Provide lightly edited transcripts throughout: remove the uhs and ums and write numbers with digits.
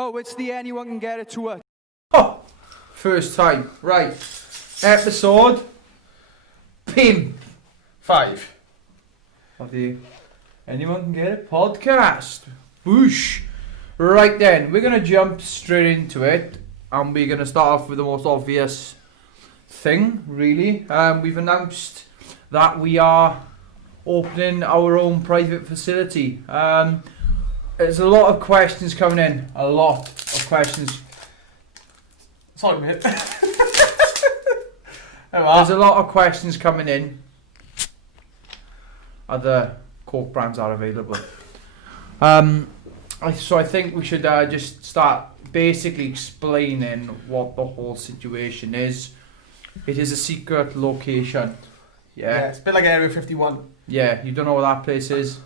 Oh, it's the anyone can get it to it. Oh, first time. Right. Episode ep.5 of the Anyone Can Get It podcast. Whoosh. Right then, we're going to jump straight into it. And we're going to start off with the most obvious thing, really. We've announced that we are opening our own private facility. There's a lot of questions coming in. A lot of questions. Sorry, mate. There's a lot of questions coming in. Other Coke brands are available. So I think we should just start basically explaining what the whole situation is. It is a secret location. Yeah, it's a bit like Area 51. Yeah, you don't know where that place is.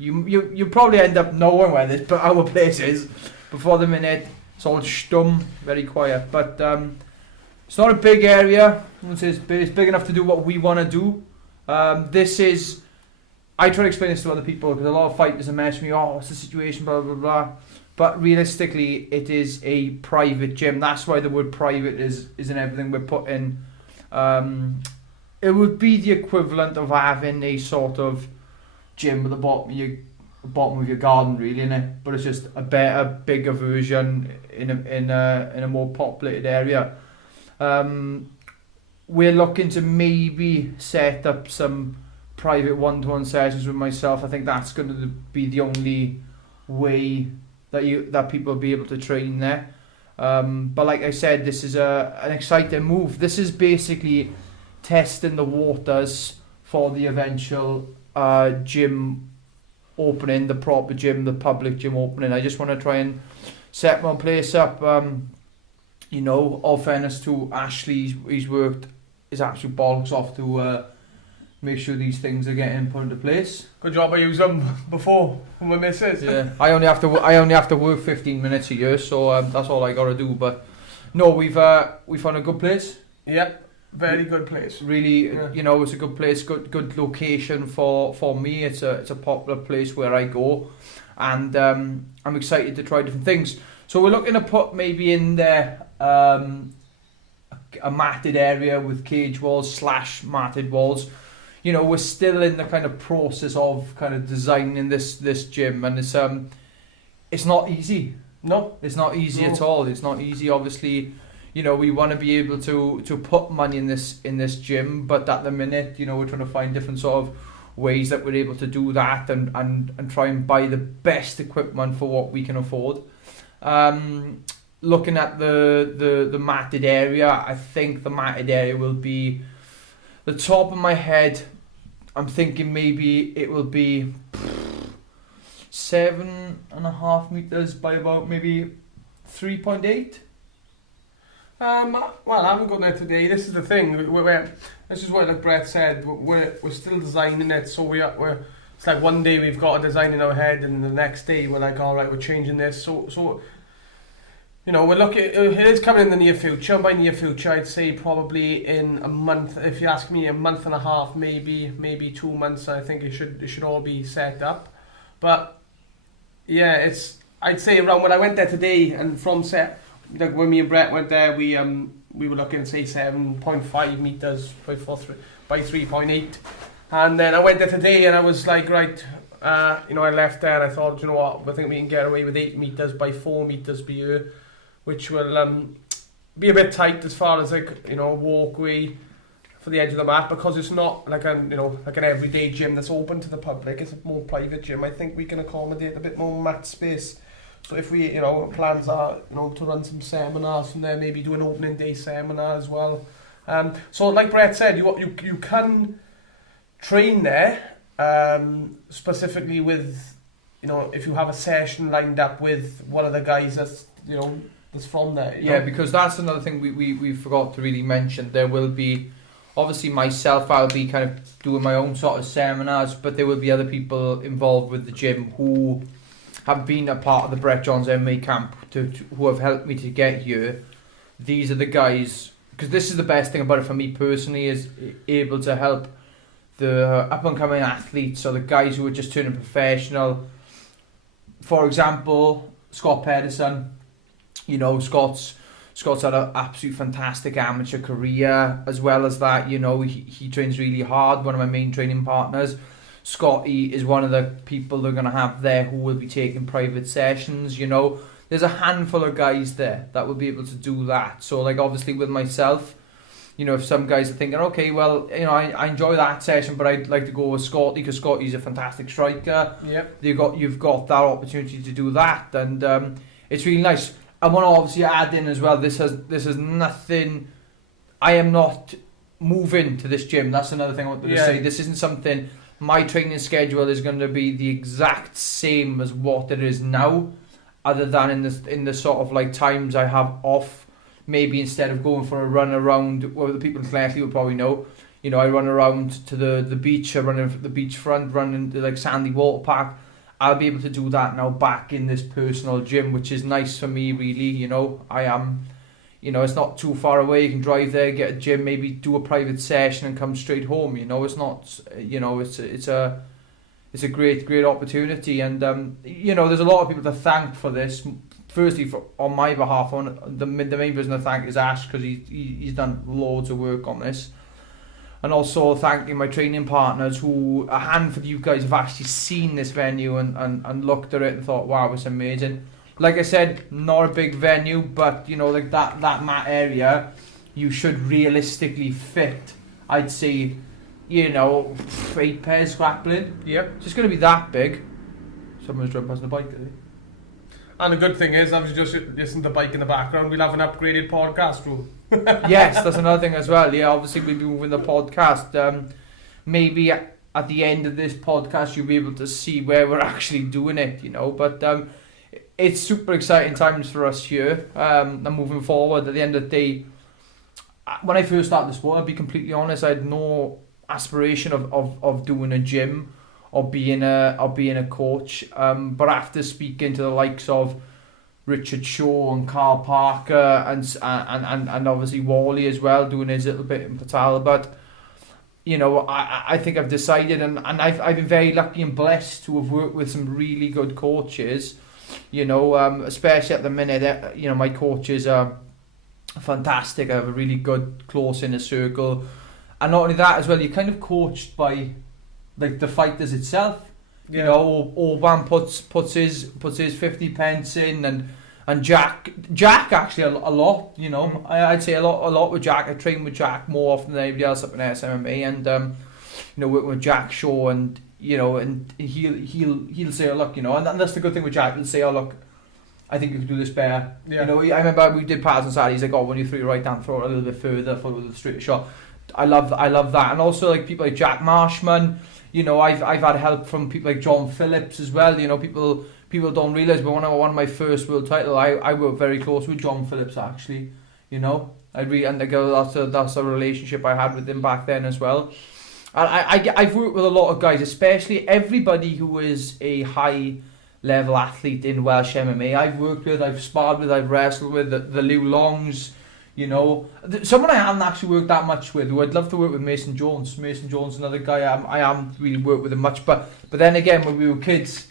You probably end up knowing where this, but our place is. Before the minute, it's all stum, very quiet. But it's not a big area. It's big enough to do what we want to do. This is. I try to explain this to other people because a lot of fighters are messaging me. Oh, what's the situation? Blah blah blah. But realistically, it is a private gym. That's why the word private is in everything we're putting. It would be the equivalent of having a sort of gym at the bottom of your garden, really, innit? But it's just a better, bigger version in a more populated area. We're looking to maybe set up some private one-to-one sessions with myself. I think that's going to be the only way that people will be able to train there. But like I said, this is an exciting move. This is basically testing the waters for the eventual gym opening, the proper gym, the public gym opening. I just want to try and set my place up. All fairness to Ashley, he's worked his absolute bollocks off to make sure these things are getting put into place. Good job. I used them before with my missus. Yeah, I only have to work 15 minutes a year, so that's all I got to do. But no, we found a good place. Yep. Very good place. Really, yeah. It's a good place, good location for me. It's a popular place where I go, and I'm excited to try different things. So we're looking to put maybe in there a matted area with cage walls / matted walls. We're still in the kind of process of kind of designing this gym, and it's not easy. No, it's not easy at all. It's not easy, obviously. We want to be able to put money in this gym, but at the minute, we're trying to find different sort of ways that we're able to do that and try and buy the best equipment for what we can afford. Looking at the matted area, I think the matted area will be the top of my head. I'm thinking maybe it will be 7.5 meters by about maybe 3.8. Well, I haven't gone there today. This is the thing. This is what, like Brett said, we're still designing it. So we're. It's like one day we've got a design in our head, and the next day we're like, all right, we're changing this. So we're looking. It is coming in the near future. By near future, I'd say probably in a month. If you ask me, a month and a half, maybe 2 months. I think it should all be set up. But yeah, I'd say around when I went there today, and from set. Like when me and Brett went there, we were looking at say 7.5 meters by 3.8, and then I went there today and I was like, right, I left there and I thought, you know what, I think we can get away with 8 meters by 4 meters per year, which will be a bit tight as far as walkway for the edge of the mat, because it's not like an everyday gym that's open to the public. It's a more private gym. I think we can accommodate a bit more mat space. So if we, plans are, to run some seminars from there, maybe do an opening day seminar as well. So like Brett said, you can train there, specifically with, if you have a session lined up with one of the guys that's from there. Yeah, because that's another thing we forgot to really mention. There will be, obviously myself, I'll be kind of doing my own sort of seminars, but there will be other people involved with the gym who have been a part of the Brett Johns MMA camp who have helped me to get here. These are the guys, because this is the best thing about it for me personally, is able to help the up and coming athletes or the guys who are just turning professional. For example, Scott Pedersen. You know, Scott's had an absolute fantastic amateur career. As well as that, you know, he trains really hard. One of my main training partners. Scotty is one of the people they're going to have there who will be taking private sessions, you know. There's a handful of guys there that will be able to do that. So, like, obviously with myself, you know, if some guys are thinking, okay, well, you know, I enjoy that session, but I'd like to go with Scotty because Scotty's a fantastic striker. Yep. You've got that opportunity to do that, and it's really nice. I want to obviously add in as well, this has nothing, I am not moving to this gym. That's another thing I wanted to say. This isn't something, my training schedule is going to be the exact same as what it is now, other than in the sort of like times I have off. Maybe instead of going for a run around, well, the people in Cleckley will probably know, you know, I run around to the beach, I run in the beachfront, run into like Sandy Water Park. I'll be able to do that now back in this personal gym, which is nice for me, really. You know, I am, you know, it's not too far away. You can drive there, get a gym, maybe do a private session and come straight home. You know, it's not, you know, it's a great opportunity, and you know, there's a lot of people to thank for this. Firstly, on my behalf, the main person to thank is Ash, because he's done loads of work on this. And also thanking my training partners, who a handful of you guys have actually seen this venue and looked at it and thought, wow, it's amazing. Like I said, not a big venue, but you know, like that mat area, you should realistically fit, I'd say, you know, 8 pairs grappling. Yep. So it's going to be that big. Someone's driving past the bike, is it? And the good thing is, I was just listening to the bike in the background, we'll have an upgraded podcast room. Yes, that's another thing as well. Yeah, obviously we'll be moving the podcast. Maybe at the end of this podcast you'll be able to see where we're actually doing it, you know. But it's super exciting times for us here. And moving forward, at the end of the day, when I first started the sport, I'll be completely honest, I had no aspiration of doing a gym or being a coach. But after speaking to the likes of Richard Shaw and Carl Parker and obviously Wally as well, doing his little bit in Patal, but you know, I think I've decided, and I've been very lucky and blessed to have worked with some really good coaches, you know, especially at the minute. You know, my coaches are fantastic. I have a really good close inner circle, and not only that as well, you're kind of coached by like the fighters itself. You know, Orban puts his 50 pence in, and Jack actually a lot. You know, I'd say a lot with Jack. I train with Jack more often than anybody else up in SMMA, and you know, working with Jack Shaw, and you know, and he'll say, oh, look, you know, and that's the good thing with Jack. He'll say, oh, look, I think you can do this better. Yeah. You know, I remember we did pads on Saturday. He's like, oh, when you throw your right hand, throw it a little bit further, follow the straight shot. I love that, and also like people like Jack Marshman. You know, I've had help from people like John Phillips as well. You know, people don't realise, but when I won my first world title, I worked very close with John Phillips actually. You know, that's a relationship I had with him back then as well. And I've worked with a lot of guys, especially everybody who is a high level athlete in Welsh MMA. I've worked with, I've sparred with, I've wrestled with the Liu Longs. You know, someone I haven't actually worked that much with, who I'd love to work with, Mason Jones. Mason Jones, another guy I haven't really worked with him much, but then again, when we were kids,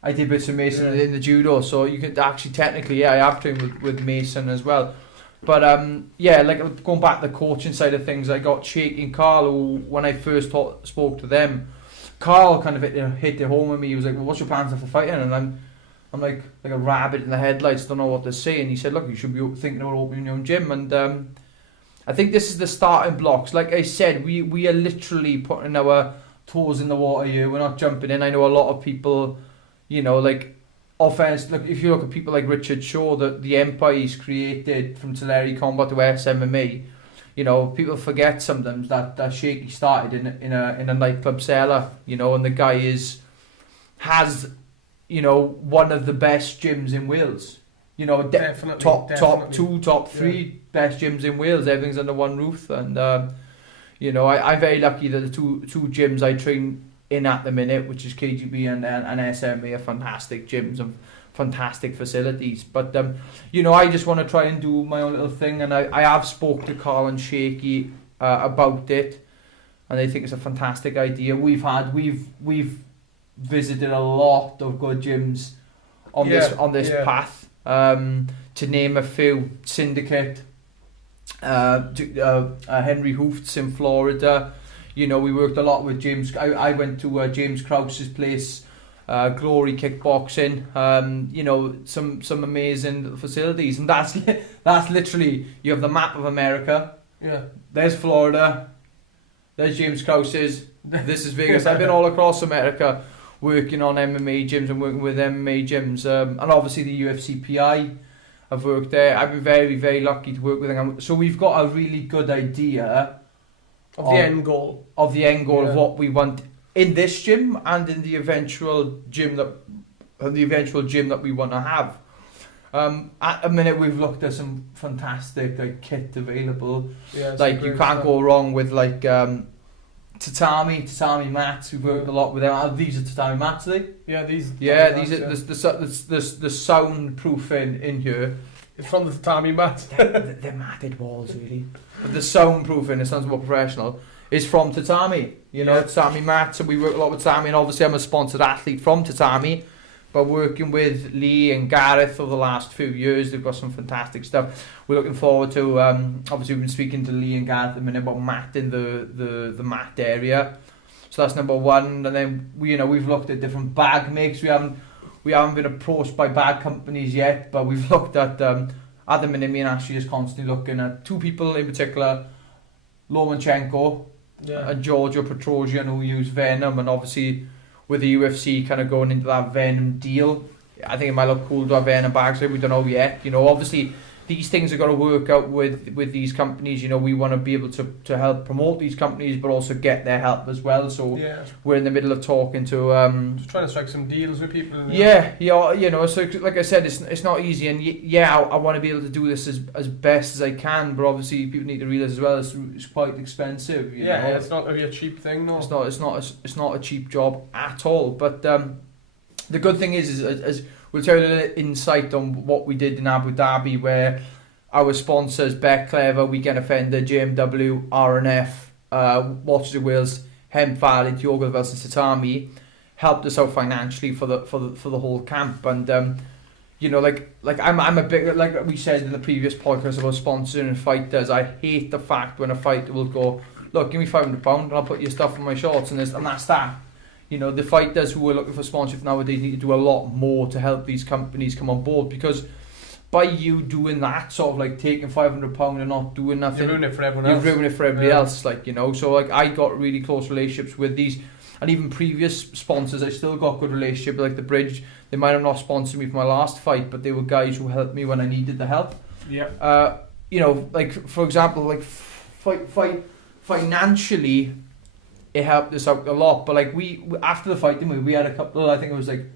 I did bits of Mason in the judo, so you could actually technically, I have trained with Mason as well. But like going back to the coaching side of things, I got Shaky and Carl, who when I first spoke to them, Carl kind of hit it home with me. He was like, well, what's your plans for fighting? And I'm like a rabbit in the headlights, don't know what to say. And he said, look, you should be thinking about opening your own gym. And I think this is the starting blocks. Like I said, we are literally putting our toes in the water here. We're not jumping in. I know a lot of people, you know, like offense. Look, if you look at people like Richard Shaw, the empire he's created from Tulare Combat to SMMA, you know, people forget sometimes that Shaky started in a nightclub cellar, you know, and the guy has, you know, one of the best gyms in Wales. You know, definitely, top 2, top 3 best gyms in Wales. Everything's under one roof, and you know, I'm very lucky that the two gyms I train in at the minute, which is KGB and SMA, are fantastic gyms and fantastic facilities. But you know, I just want to try and do my own little thing, and I have spoke to Carl and Shaky about it, and they think it's a fantastic idea. We've visited a lot of good gyms on this path. To name a few, Syndicate, Henry Hoofts in Florida. You know, we worked a lot with James. I went to James Krause's place, Glory Kickboxing. You know, some amazing facilities, and that's literally, you have the map of America. Yeah. There's Florida. There's James Krause's. This is Vegas. I've been all across America working on MMA gyms and working with MMA gyms, and obviously the UFC PI. I've worked there. I've been very, very lucky to work with them. So we've got a really good idea of the end goal. Of what we want in this gym and in the eventual gym that we want to have. At the minute, we've looked at some fantastic kit available. Yeah, like you can't go wrong with tatami mats. We've worked a lot with them. These are tatami mats, are they? Yeah, these. Yeah, these are the soundproofing in here. It's from the tatami mat. They're matted walls, really. But the soundproofing, it sounds more professional, is from Tatami. You know, Tatami mats, and we work a lot with Tatami, and obviously I'm a sponsored athlete from Tatami, but working with Lee and Gareth over the last few years, they've got some fantastic stuff. We're looking forward to, obviously we've been speaking to Lee and Gareth at the minute about matting the mat area. So that's number one. And then we've looked at different bag makes. We haven't been approached by bag companies yet, but we've looked at the minute, me and Ashley is constantly looking at two people in particular, Lomachenko and Giorgio Petrosian, who use Venom, and obviously with the UFC kind of going into that Venom deal, I think it might look cool to have Venom bags. We don't know yet. You know, obviously these things are going to work out with these companies. You know, we want to be able to help promote these companies, but also get their help as well. So we're in the middle of talking to just trying to strike some deals with people. You know, so like I said, it's not easy, and I want to be able to do this as best as I can, but obviously people need to realise as well it's quite expensive. You know? It's not going to be a cheap thing. No, it's not a cheap job at all. But the good thing is we'll tell you a little insight on what we did in Abu Dhabi, where our sponsors, Bet Clever, Weekend Offender, JMW, RNF, Watches of Wales, Hemp Valley, Yoga Wells and Tatami, helped us out financially for the whole camp. And you know, like I'm a big, like we said in the previous podcast about sponsoring fighters. I hate the fact when a fighter will go, look, give me £500 and I'll put your stuff on my shorts, and that's that. You know, the fighters who are looking for sponsorship nowadays need to do a lot more to help these companies come on board, because by you doing that, sort of like taking £500 and not doing nothing, you ruin it for everyone else. You ruin it for everybody else, like, you know. So like I got really close relationships with these, and even previous sponsors I still got good relationship, like the Bridge. They might have not sponsored me for my last fight, but they were guys who helped me when I needed the help. Yeah. You know, like for example, like financially, it helped us out a lot. But like we after the fight, we had a couple. I think it was like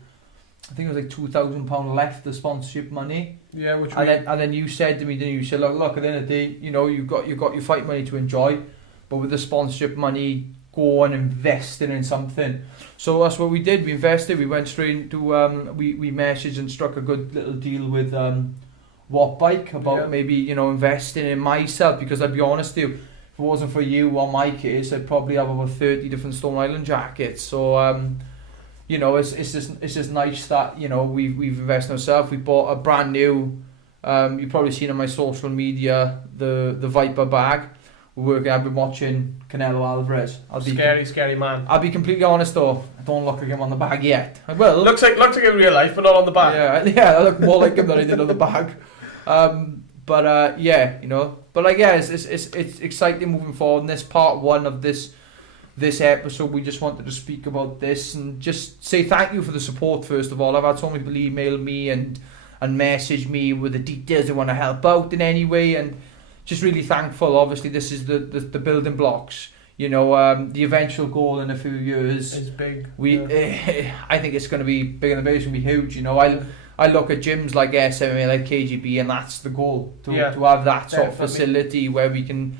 £2,000 left the sponsorship money. Yeah, and then you said to me, didn't you? You said, look, at the end of the day, you know, you've got your fight money to enjoy, but with the sponsorship money, go and invest in something. So that's what we did. We invested. We went straight into we messaged and struck a good little deal with Watt Bike about maybe, you know, investing in myself, because I'd be honest with you, if it wasn't for you on my case, I'd probably have about 30 different Stone Island jackets. So you know, it's just nice that, you know, we've invested in ourselves. We bought a brand new, you've probably seen on my social media, the Viper bag. I've been watching Canelo Alvarez. Scary man. I'll be completely honest though, I don't look like him on the bag yet. I will. Looks like in real life, but not on the bag. Yeah, I look more like him than I did on the bag. But you know, but like it's exciting moving forward. In this part one of this episode, we just wanted to speak about this and just say thank you for the support. First of all, I've had so many people email me and message me with the details they want to help out in any way, and just really thankful. Obviously, this is the building blocks. You know, the eventual goal in a few years is big. I think it's going to be bigger than big. It's going to be huge. You know, I look at gyms like SMA, like KGB, and that's the goal, to have that sort of facility where we can,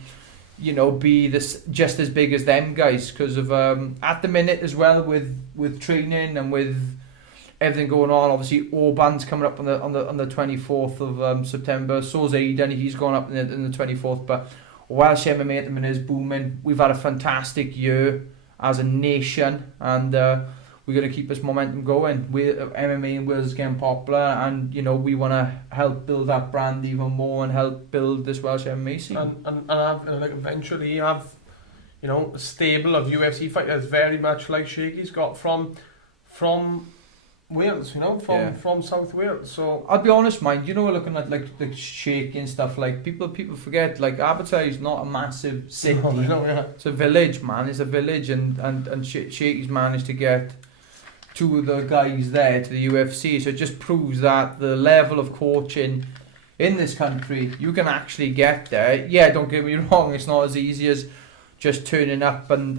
you know, be this just as big as them guys. Because of at the minute as well, with training and with everything going on, obviously Orban's coming up on the 24th of September. So's Aidan, he's going up in the 24th. But Welsh MMA at the minute is booming. We've had a fantastic year as a nation, and we're going to keep this momentum going. MMA in Wales is getting popular, and you know we want to help build that brand even more and help build this Welsh MMA scene. And like eventually have, you know, a stable of UFC fighters very much like Shakey's got from Wales, you know, from South Wales. So I'll be honest, mind, you know, looking at like the Shaky and stuff, like people forget, like Abbotsford is not a massive city. It's a village, man. It's a village, and Shaky's managed to get two of the guys there to the UFC, so it just proves that the level of coaching in this country, you can actually get there. Yeah, don't get me wrong, it's not as easy as just turning up and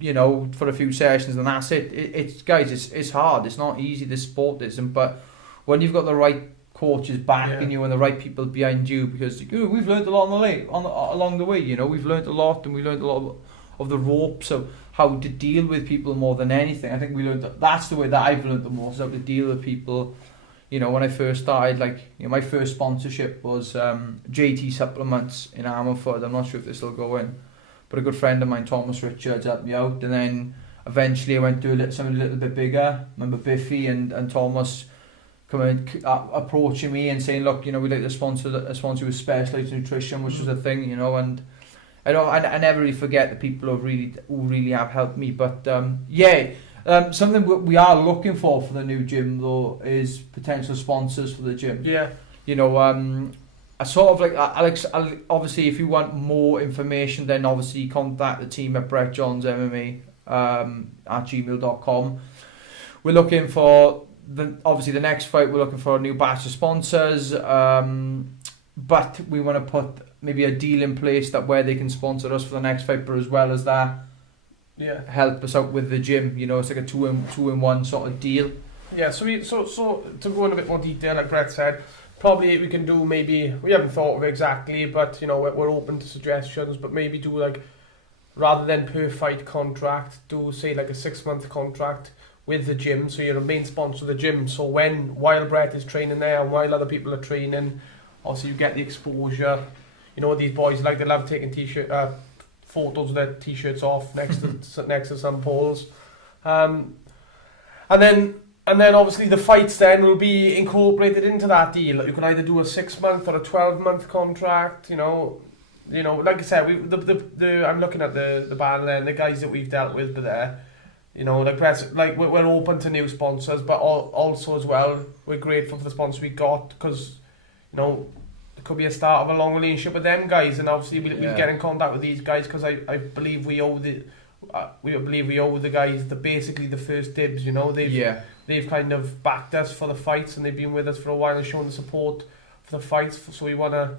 you know, for a few sessions and that's it. It's guys, it's hard. It's not easy, this sport isn't. But when you've got the right coaches backing you and the right people behind you, because we've learned a lot along the way. You know, we've learned a lot, and we learned a lot of the ropes of how to deal with people more than anything. I think we learned that's the way that I've learned the most, how to deal with people. You know, when I first started, like, you know, my first sponsorship was JT Supplements in Ammerford. I'm not sure if they're still going. But a good friend of mine, Thomas Richards, helped me out, and then eventually I went to something a little bit bigger. I remember Biffy and Thomas coming approaching me and saying, look, you know, we'd like to sponsor with Specialized Nutrition, which was a thing, you know, and I never really forget the people who really have helped me. But something we are looking for the new gym though is potential sponsors for the gym. Yeah, you know, I sort of like Alex. Obviously, if you want more information, then obviously contact the team at Brett Johns MMA at gmail.com. We're looking for the next fight. We're looking for a new batch of sponsors, but we want to put maybe a deal in place that where they can sponsor us for the next fight, but as well as that, help us out with the gym. You know, it's like a two in one sort of deal. Yeah. So to go in a bit more detail, like Brett said. Probably we can do, maybe, we haven't thought of it exactly, but you know, we're open to suggestions, but maybe do like, rather than per fight contract, do say like a 6-month contract with the gym, so you're a main sponsor of the gym, so while Brett is training there and while other people are training, also you get the exposure. You know, these boys they love taking photos of their t-shirts off next to some poles. And then obviously the fights then will be incorporated into that deal. You can either do a 6-month or a 12-month contract. You know, like I said, I'm looking at the band there, and the guys that we've dealt with there. You know, we're open to new sponsors, but also as well we're grateful for the sponsors we got, because you know it could be a start of a long relationship with them guys, and obviously we'll get in contact with these guys, because I believe we owe the guys basically the first dibs. You know, they've kind of backed us for the fights, and they've been with us for a while and shown the support for the fights. So we want to,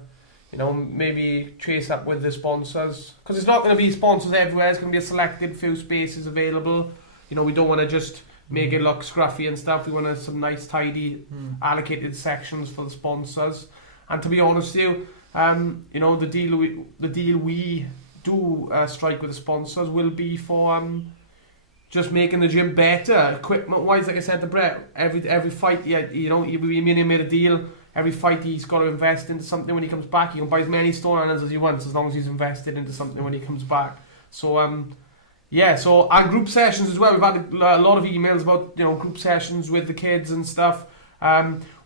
you know, maybe chase up with the sponsors, because it's not going to be sponsors everywhere. It's going to be a selected few spaces available. You know, we don't want to just make it look scruffy and stuff. We want some nice, tidy, allocated sections for the sponsors. And to be honest with you, you know, the deal we do strike with the sponsors will be for just making the gym better, equipment wise. Like I said to Brett, every fight, you know, we made a deal. Every fight he's got to invest into something when he comes back. He can buy as many stone islands as he wants, as long as he's invested into something when he comes back. So and group sessions as well. We've had a lot of emails about, you know, group sessions with the kids and stuff.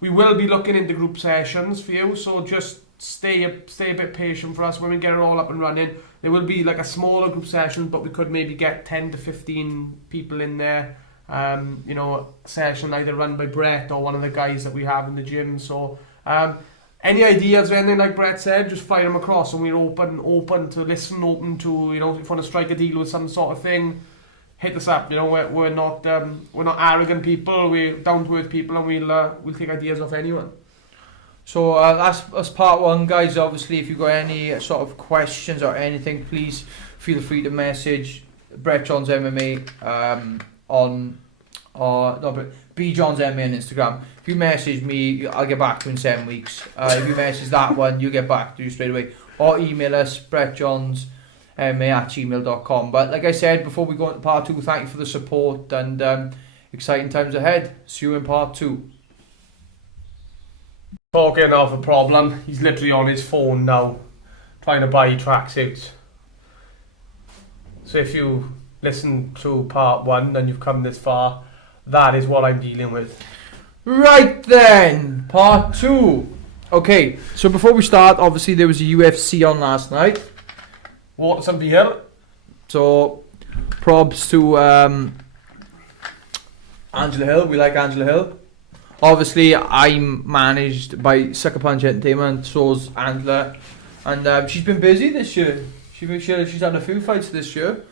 We will be looking into group sessions for you, so just stay a bit patient for us. When we get it all up and running, there will be like a smaller group session, but we could maybe get 10 to 15 people in there. You know, a session either run by Brett or one of the guys that we have in the gym. So any ideas or anything, like Brett said, just fire them across, and we're open to listen, open to, you know, if you want to strike a deal with some sort of thing, hit us up. You know, we're not arrogant people. We're down to earth people, and we'll take ideas off anyone. So that's part one, guys. Obviously, if you've got any sort of questions or anything, please feel free to message Brett Johns MMA B Johns MMA on Instagram. If you message me, I'll get back to you in 7 weeks. If you message that one, you get back to you straight away. Or email us, brettjohnsma@gmail.com. But like I said, before we go into part 2, thank you for the support, and exciting times ahead. See you in part 2. Talking of a problem, he's literally on his phone now, trying to buy tracksuits. So if you listened to part 1 and you've come this far, that is what I'm dealing with. Right then, part 2. Okay, so before we start, obviously there was a UFC on last night. Water some beer. So, props to Angela Hill. We like Angela Hill. Obviously, I'm managed by Sucker Punch Entertainment, so's Angela. And she's been busy this year. She's had a few fights this year.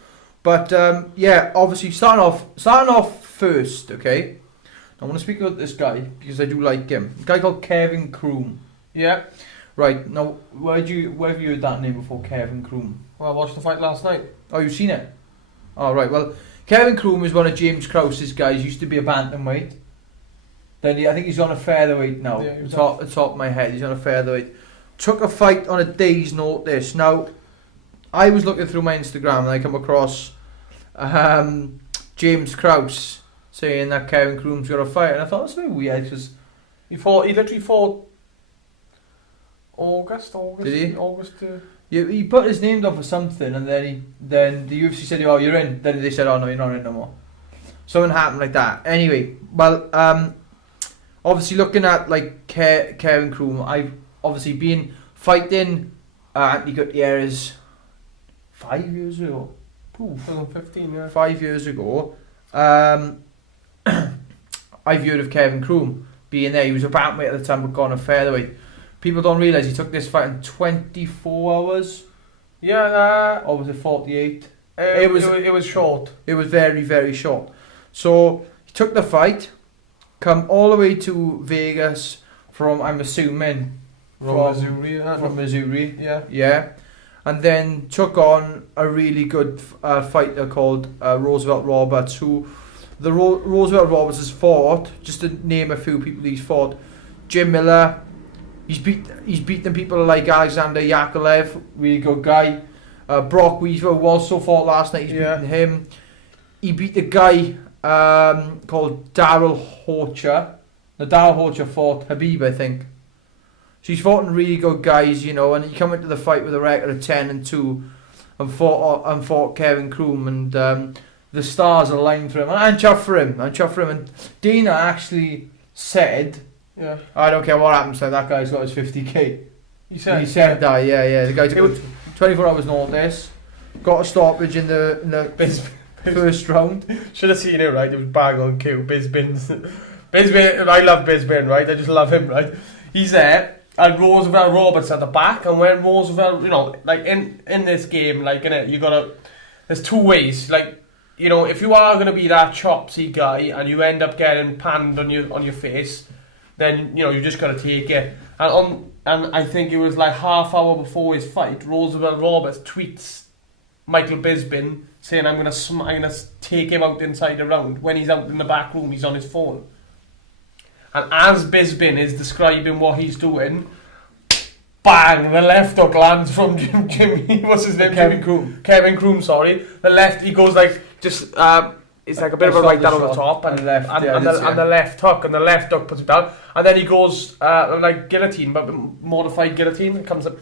But, yeah, obviously, starting off first, okay? I want to speak about this guy, because I do like him. A guy called Kevin Crum. Yeah. Right, now, where have you heard that name before, Kevin Crum? Well, I watched the fight last night. Oh, you've seen it? Oh, right, well, Kevin Crum is one of James Krause's guys. Used to be a bantamweight. Then I think he's on a featherweight now. Yeah, top of my head, he's on a featherweight. Took a fight on a day's notice. Now, I was looking through my Instagram and I come across James Krause saying that Kevin Crum's got a fight, and I thought it's very weird because he literally fought August. Did he? August. Yeah, he put his name down for something, and then the UFC said, "Oh, you're in." Then they said, "Oh no, you're not in no more." Something happened like that. Anyway, well, obviously looking at like Kevin Crum, I've obviously been fighting Anthony Gutierrez 5 years ago. 2015, yeah. 5 years ago. I've heard of Kevin Crum being there. He was a bantamweight at the time, but gone a featherweight. People don't realise he took this fight in 24 hours. Yeah. Or was it 48? It was short. It was very, very short. So he took the fight, come all the way to Vegas from, I'm assuming, from Missouri. Yeah. And then took on a really good fighter called Roosevelt Roberts, who Roosevelt Roberts has fought, just to name a few people he's fought, Jim Miller. He's beaten people like Alexander Yakovlev, really good guy. Brock Weaver, who also fought last night, he's beaten him. He beat a guy called Daryl Horcher. Now, Daryl Horcher fought Habib, I think. So he's fought really good guys, you know, and he come into the fight with a record of 10-2 and fought Kevin Crum, and the stars are aligned for him. And I'm chuffed for him. And Dana actually said, yeah, I don't care what happens, that guy's got his 50k. He said that, yeah. The guy took 24 hours notice, got a stoppage in the first round. Should have seen it, right? It was bang on cue. Bisbin, I love Bisbin, right? I just love him, right? He's there, and Roosevelt Roberts at the back, and when Roosevelt, you know, like in this game, like in it, you gotta, there's two ways, like, you know, if you are gonna be that chopsy guy and you end up getting panned on your face, then, you know, you just gotta take it. And I think it was like half hour before his fight, Roosevelt Roberts tweets Michael Bisbin saying, I'm gonna take him out inside the round. When he's out in the back room, he's on his phone. And as Bisbin is describing what he's doing, bang, the left hook lands from Jimmy. What's his name? Kevin Crum, sorry. The left, he goes like, just, it's like a bit of a right down on the top, and the left hook, and the left hook puts it down, and then he goes like guillotine, but modified guillotine. It comes up,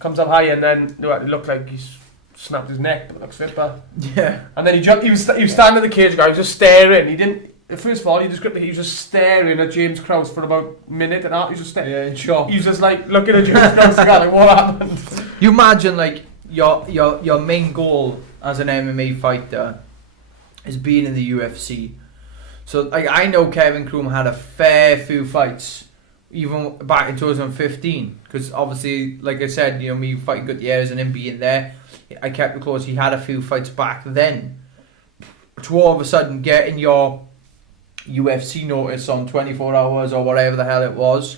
comes up high, and then it looked like he's snapped his neck, but it looks fit, but yeah. And then he jumped. He was standing in the cage, guy. He was just staring. He didn't. First of all, he was just staring at James Krause for about a minute and a half. He was just staring. Yeah, in shock. He was just like looking at James Krause like, what happened? You imagine like your main goal as an MMA fighter is being in the UFC. So like I know Kevin Crum had a fair few fights, even back in 2015, because obviously, like I said, you know, me fighting Gutierrez and him being there, I kept it close. He had a few fights back then. To all of a sudden getting your UFC notice on 24 hours or whatever the hell it was,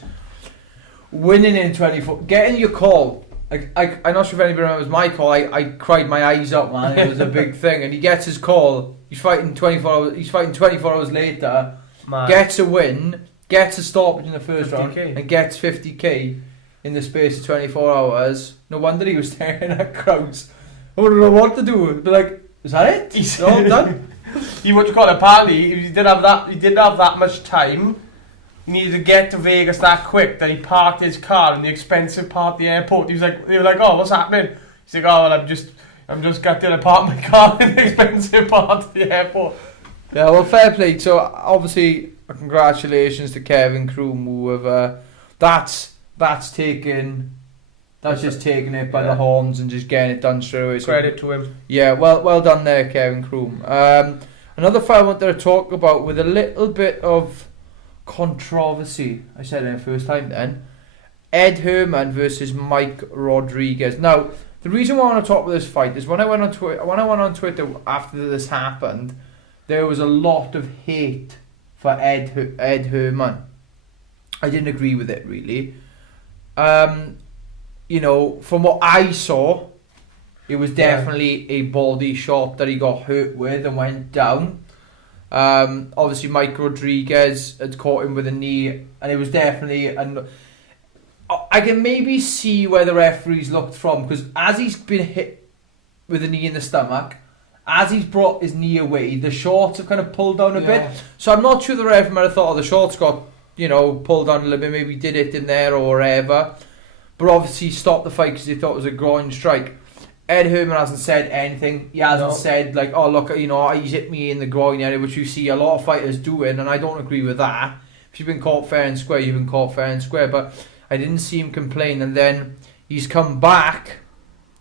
winning in 24, getting your call. I'm not sure if anybody remembers my call. I cried my eyes up, man. It was a big thing. And he gets his call. He's fighting 24 hours. He's fighting 24 hours later. Man. Gets a win. Gets a stoppage in the first 50K. Round and gets 50k in the space of 24 hours. No wonder he was staring at crowds. I wouldn't know what to do. Be like, is that it? He's all done. Apparently he didn't have that much time. He needed to get to Vegas that quick that he parked his car in the expensive part of the airport. They were like, oh, what's happening? He's like, oh, well, I'm just got to park my car in the expensive part of the airport. Yeah, well, fair play. So obviously, congratulations to Kevin Crum, who have that's just taking it by the horns and just getting it done straight away. So, credit to him. Yeah, well done there, Kevin Crum. Another fight I wanted to talk about with a little bit of controversy. I said it the first time then. Ed Herman versus Mike Rodriguez. Now, the reason why I want to talk about this fight is when I went on Twitter after this happened, there was a lot of hate for Ed Herman. I didn't agree with it really. You know, from what I saw, it was definitely a body shot that he got hurt with and went down. Obviously, Mike Rodriguez had caught him with a knee, and it was definitely I can maybe see where the referees looked from, because as he's been hit with a knee in the stomach, as he's brought his knee away, the shorts have kind of pulled down a bit. So I'm not sure the ref might have thought, the shorts got, pulled down a little bit, maybe did it in there or whatever. But obviously stopped the fight because he thought it was a groin strike. Ed Herman hasn't said anything. He hasn't said, like, oh, look, he's hit me in the groin area, which you see a lot of fighters doing, and I don't agree with that. If you've been caught fair and square, you've been caught fair and square. But I didn't see him complain, and then he's come back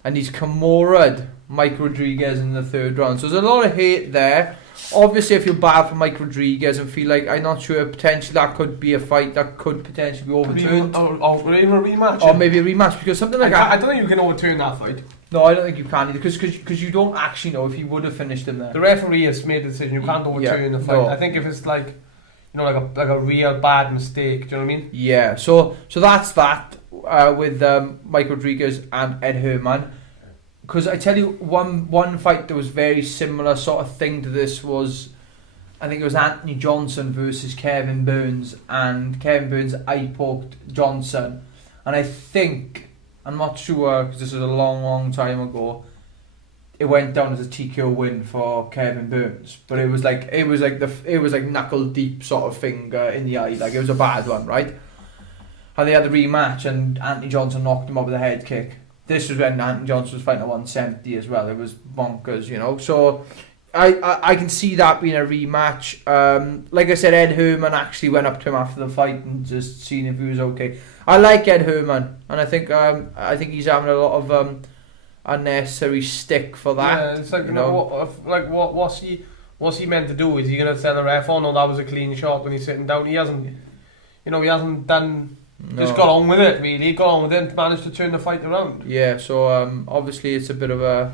and he's Kimura'd Mike Rodriguez in the third round. So there's a lot of hate there. Obviously, I feel bad for Mike Rodriguez and feel like, I'm not sure, potentially that could be a fight that could potentially be overturned. Or even a rematch. Or maybe a rematch, because something like that. I don't think you can overturn that fight. No, I don't think you can either, because you don't actually know if he would have finished him there. The referee has made the decision. You can't overturn the fight. No. I think if it's like, like a real bad mistake. Do you know what I mean? Yeah. So that's that with Mike Rodriguez and Ed Herman. Because I tell you, one fight that was very similar sort of thing to this was, I think it was Anthony Johnson versus Kevin Burns, and Kevin Burns eye-poked Johnson, and I think, I'm not sure because this was a long time ago, it went down as a TKO win for Kevin Burns, but it was like knuckle deep sort of finger in the eye, like it was a bad one, right? And they had the rematch, and Anthony Johnson knocked him up with a head kick. This was when Anthony Johnson was fighting at 170 as well. It was bonkers, So I can see that being a rematch. Like I said, Ed Herman actually went up to him after the fight and just seen if he was okay. I like Ed Herman, and I think he's having a lot of unnecessary stick for that. Yeah, it's like, what's he meant to do? Is he going to tell the ref, oh no, that was a clean shot when he's sitting down? He hasn't done. No. Just got on with it, really. Got on with it and managed to turn the fight around. Yeah, so obviously it's a bit of a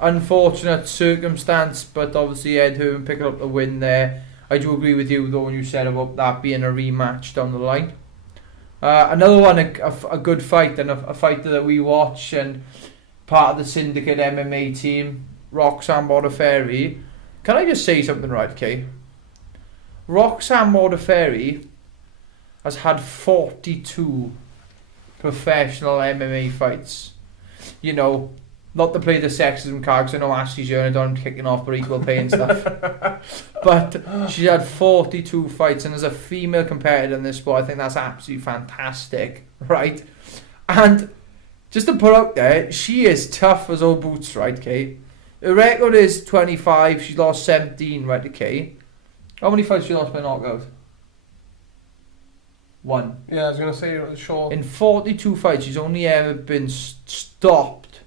unfortunate circumstance, but obviously Ed Herman picking up the win there. I do agree with you though when you said about that being a rematch down the line. Another one, a good fight, and a fighter that we watch and part of the Syndicate MMA team, Roxanne Moore. Can I just say something right, okay? Roxanne Moore has had 42 professional MMA fights. Not to play the sexism card, because I know Ashley's here and I don't want him kicking off for equal pay and stuff. But she's had 42 fights, and as a female competitor in this sport, I think that's absolutely fantastic, right? And just to put out there, she is tough as old boots, right, okay? Her record is 25, she's lost 17, right, okay? How many fights she lost by knockout? 1. Yeah, I was going to say, sure. In 42 fights, she's only ever been stopped.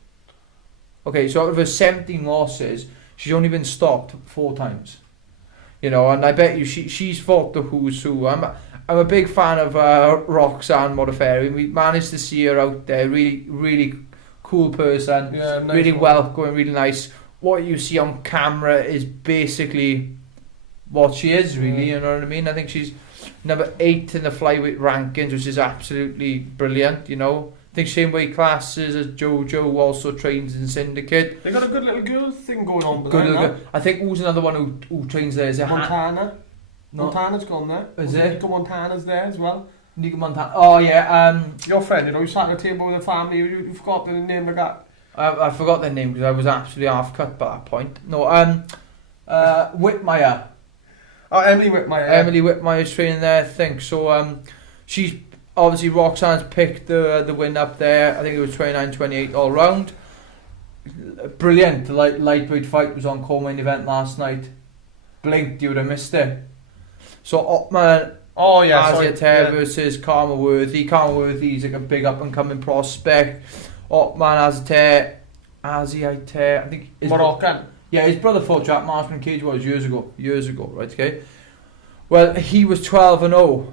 Okay, so out of her 17 losses, she's only been stopped 4 times. And I bet you she's fought the who's who. I'm a big fan of Roxanne Moore. We managed to see her out there. Really, really cool person. Yeah, nice really welcoming, really nice. What you see on camera is basically what she is, really. You know what I mean? I think she's number 8 in the flyweight rankings, which is absolutely brilliant, I think same weight classes as Jojo, who also trains in Syndicate. They got a good little girl thing going on with them. I think who's another one who trains there? Is it Montana? Montana's gone there. Is it? Nico Montana's there as well. Nico Montana. Oh yeah. Your friend, you sat at a table with a family. You forgot the name of that. I forgot their name because I was absolutely half cut by that point. No. Whitmire. Oh, Emily Whitmire. Yeah. Emily Whitmire's training there, I think. So she's obviously Roxanne's picked the win up there. I think it was 29-28 all round. brilliant. The lightweight fight was on co-main event last night. Blinked, you would have missed it. So Ottman, Azia versus Karma Worthy. Karma Worthy's like a big up and coming prospect. Ottman Azia, I think Moroccan. Yeah, his brother fought Jack Marshman Cage Wars years ago, right? Okay. Well, he was 12-0.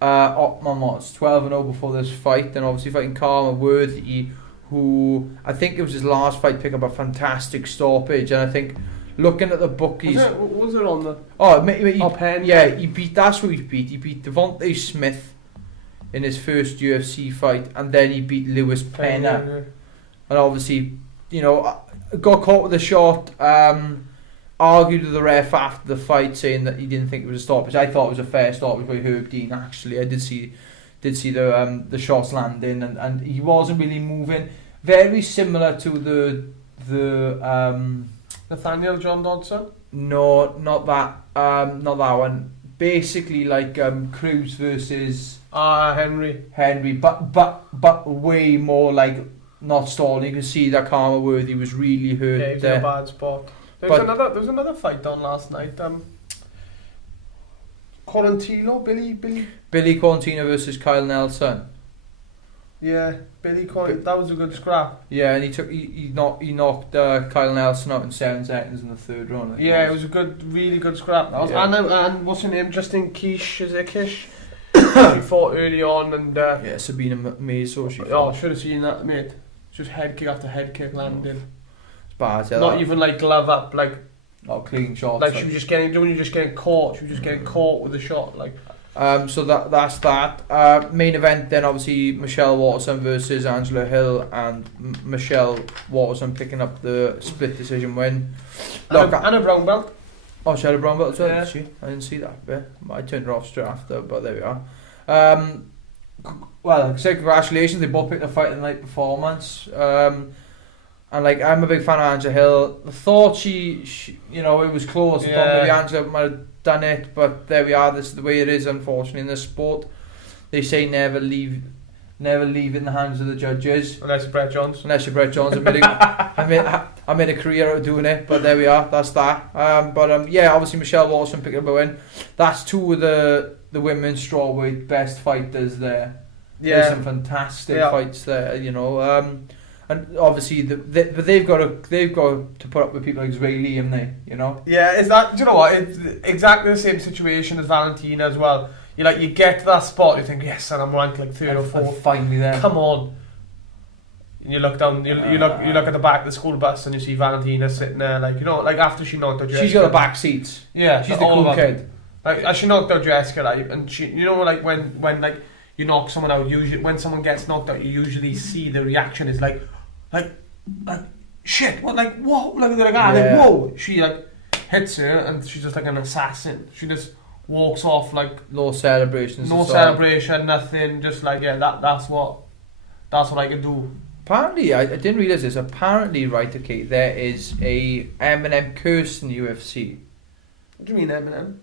Ottman was 12-0 before this fight, and obviously fighting Karma Worthy, who I think it was his last fight, pick up a fantastic stoppage, and I think looking at the bookies, was it on the? He beat. That's who he beat. He beat Devontae Smith in his first UFC fight, and then he beat Lewis Penna, and obviously, you know, got caught with a shot. Argued with the ref after the fight, saying that he didn't think it was a stoppage. I thought it was a fair stoppage by Herb Dean. Actually, I did see the shots landing, and he wasn't really moving. Very similar to the Nathaniel John Dodson. No, not that one. Basically, like Cruz versus Henry, but way more like not stalling. You can see that Karma Worthy was really hurt. Yeah, he was in a bad spot. There was another fight on last night. Billy Quarantino versus Kyle Nelson. Yeah, that was a good scrap. Yeah, and he knocked Kyle Nelson out in 7 seconds in the third round. Yeah, it was a really good scrap. Yeah. And what's her name? Justin Kish, is it Kish? She fought early on, and Sabina Mazo. Should have seen that, mate. Just head kick after head kick landing. Bad, yeah, not even like glove up, like not clean shots. Like she was just getting caught. She was just getting caught with the shot, like. So that's that. Main event then obviously Michelle Watterson versus Angela Hill, and Michelle Watterson picking up the split decision win. And a brown belt. Oh, she had a brown belt as well, yeah. Did she? I didn't see that bit. I turned her off straight after, but there we are. Well, like I said, congratulations. They both picked a fight of the night performance. And like I'm a big fan of Angela Hill. I thought she you know, it was close. I thought maybe Angela might have done it, but there we are. This is the way it is, unfortunately, in this sport. They say never leave in the hands of the judges. Unless you're Brett Jones. I made a career out of doing it, but there we are. That's that. Yeah, obviously Michelle Watson picked up a win. That's two of the women's strawweight best fighters there. Yeah, there's some fantastic fights there. You know. And obviously, but they've got to put up with people like Israeli, haven't they? You know. Yeah, is that? Do you know what? It's exactly the same situation as Valentina as well. You get to that spot, you think, yes, and I'm ranked like 3rd or 4th. Finally there. Come on. And you look down, you look at the back of the school bus, and you see Valentina sitting there, like, you know, like after she knocked out Jessica. She's got a back seats. Yeah, she's the cool kid. Like as she knocked out Jessica, like, and she, you know, like when like you knock someone out, usually when someone gets knocked out, you usually see the reaction is like shit, what, like what, like they're like whoa. She like hits her, and she's just like an assassin. She just walks off like no celebrations, nothing. Just like that's what I can do. Apparently, I didn't realise this. Apparently, right, okay, there is a Eminem curse in the UFC. What do you mean Eminem?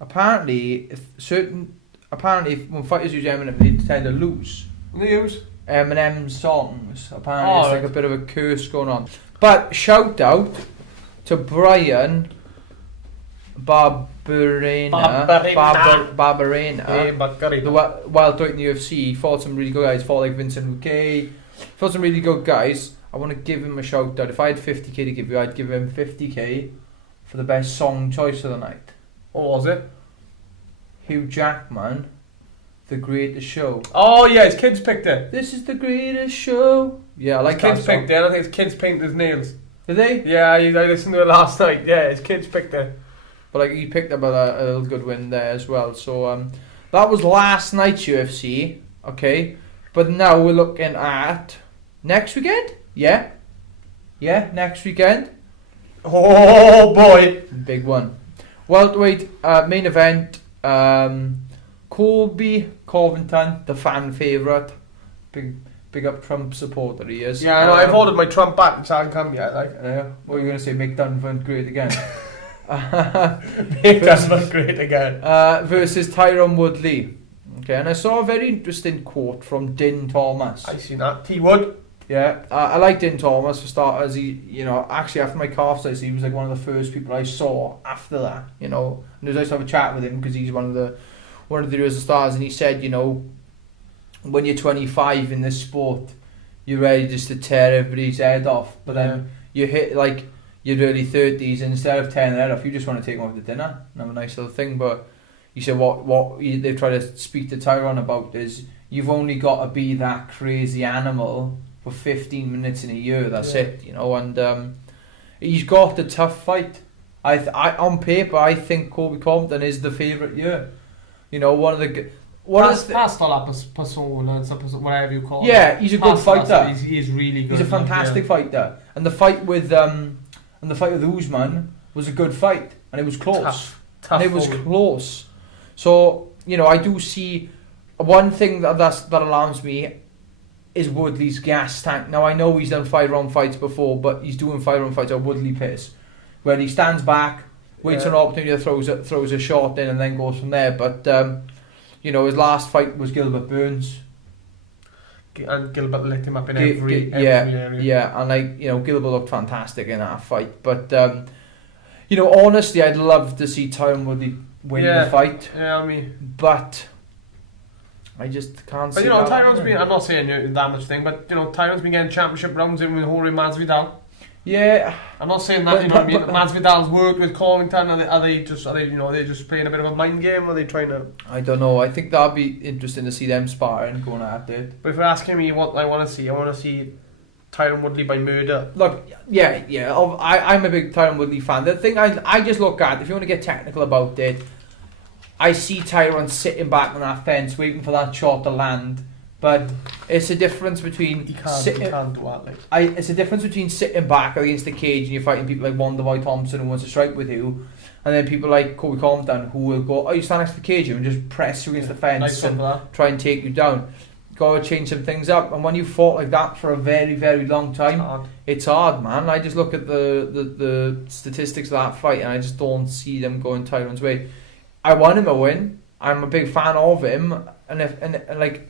Apparently, when fighters use Eminem, they tend to lose. They use Eminem songs. Apparently, it's like a bit of a curse going on. But shout out to Brian Barberena. The welterweight in the UFC. He fought some really good guys. Fought like Vincent Luque. Fought some really good guys. I want to give him a shout out. If I had 50k to give you, I'd give him 50k for the best song choice of the night. What was it? Hugh Jackman, The Greatest Show. Oh yeah, his kids picked it. This is the greatest show. Yeah, I like his that kids song. picked it. I think his kids painted his nails. Did they? Yeah, I listened to it last night. Yeah, his kids picked it. But like he picked up a little good win there as well. So that was last night's UFC. Okay, but now we're looking at next weekend. Yeah, next weekend. Oh boy, big one. Welterweight main event. Colby Covington, the fan favourite. Big up Trump supporter he is. Yeah, I know. I've ordered my Trump back. It's hasn't come yet. Like, what are you going to say? Make Dunford great again. Make Dunford great again. Versus Tyron Woodley. Okay, and I saw a very interesting quote from Din Thomas. I seen that. T Wood. Yeah, I liked Din Thomas for starters. He, actually after my calf size, he was like one of the first people I saw after that. And it was nice to have a chat with him because he's one of the real stars. And he said, when you're 25 in this sport, you're ready just to tear everybody's head off. But then you hit like your early 30s, and instead of tearing their head off, you just want to take them out to dinner and have a nice little thing. But he said what they've tried to speak to Tyron about is you've only got to be that crazy animal for 15 minutes in a year. That's it, And he's got a tough fight. I on paper, I think Colby Compton is the favourite year. One of the Past all that persona, whatever you call it. Yeah, he's a good fighter. He's really good. He's a fantastic fighter, and the fight with Usman was a good fight, and it was close. Tough and it was close. So I do see one thing that alarms me is Woodley's gas tank. Now I know he's done 5-round fights before, but he's doing 5-round fights at Woodley pace, where he stands back, waits for an opportunity, throws a shot in, and then goes from there. But his last fight was Gilbert Burns, and Gilbert lit him up in every area. Yeah, and Gilbert looked fantastic in that fight. But honestly, I'd love to see Tyron Woodley win the fight. Yeah, I mean, but I just can't see. But Tyron's been. I'm not saying that much thing, but Tyron's been getting championship rounds in with Jorge Masvidal. Yeah, I'm not saying that. Masvidal's worked with Covington. Are they just playing a bit of a mind game? Or are they trying to? I don't know. I think that'd be interesting to see them sparring going at it. But if you're asking me what I want to see, I want to see Tyron Woodley by murder. Look, yeah. I'm a big Tyron Woodley fan. The thing I just look at, if you want to get technical about it, I see Tyron sitting back on that fence waiting for that shot to land. But it's a difference between he can't do that. It's a difference between sitting back against the cage and you're fighting people like Wonderboy Thompson who wants to strike with you, and then people like Colby Compton who will go, you stand next to the cage and just press you against the fence and try and take you down. Got to change some things up. And when you fought like that for a very, very long time, it's hard, man. I just look at the statistics of that fight and I just don't see them going Tyron's way. I want him to win. I'm a big fan of him, and like.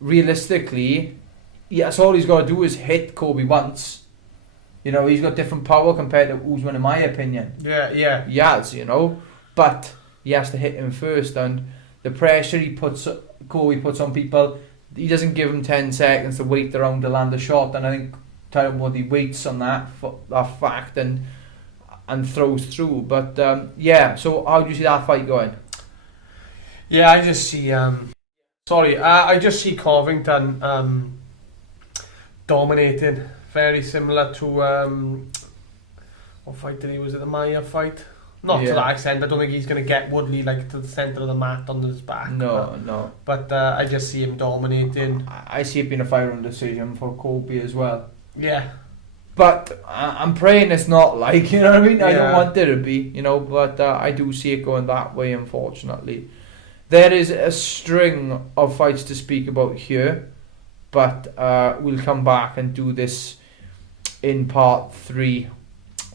Realistically, yes, all he's got to do is hit Kobe once. He's got different power compared to Usman, in my opinion. Yeah. He has, but he has to hit him first, and the pressure Kobe puts on people, he doesn't give him 10 seconds to wait around to land a shot, and I think Tyron Woodley waits on that fact and throws through. But so how do you see that fight going? Yeah, I just see. I just see Covington dominating, very similar to what fight did he? Was it the Maya fight? Not to that extent. I don't think he's going to get Woodley like to the centre of the mat on his back. No. But I just see him dominating. I see it being a 5-round decision for Kobe as well. Yeah. But I'm praying it's not like, you know what I mean? I don't want it to be, but I do see it going that way, unfortunately. There is a string of fights to speak about here, but we'll come back and do this in part 3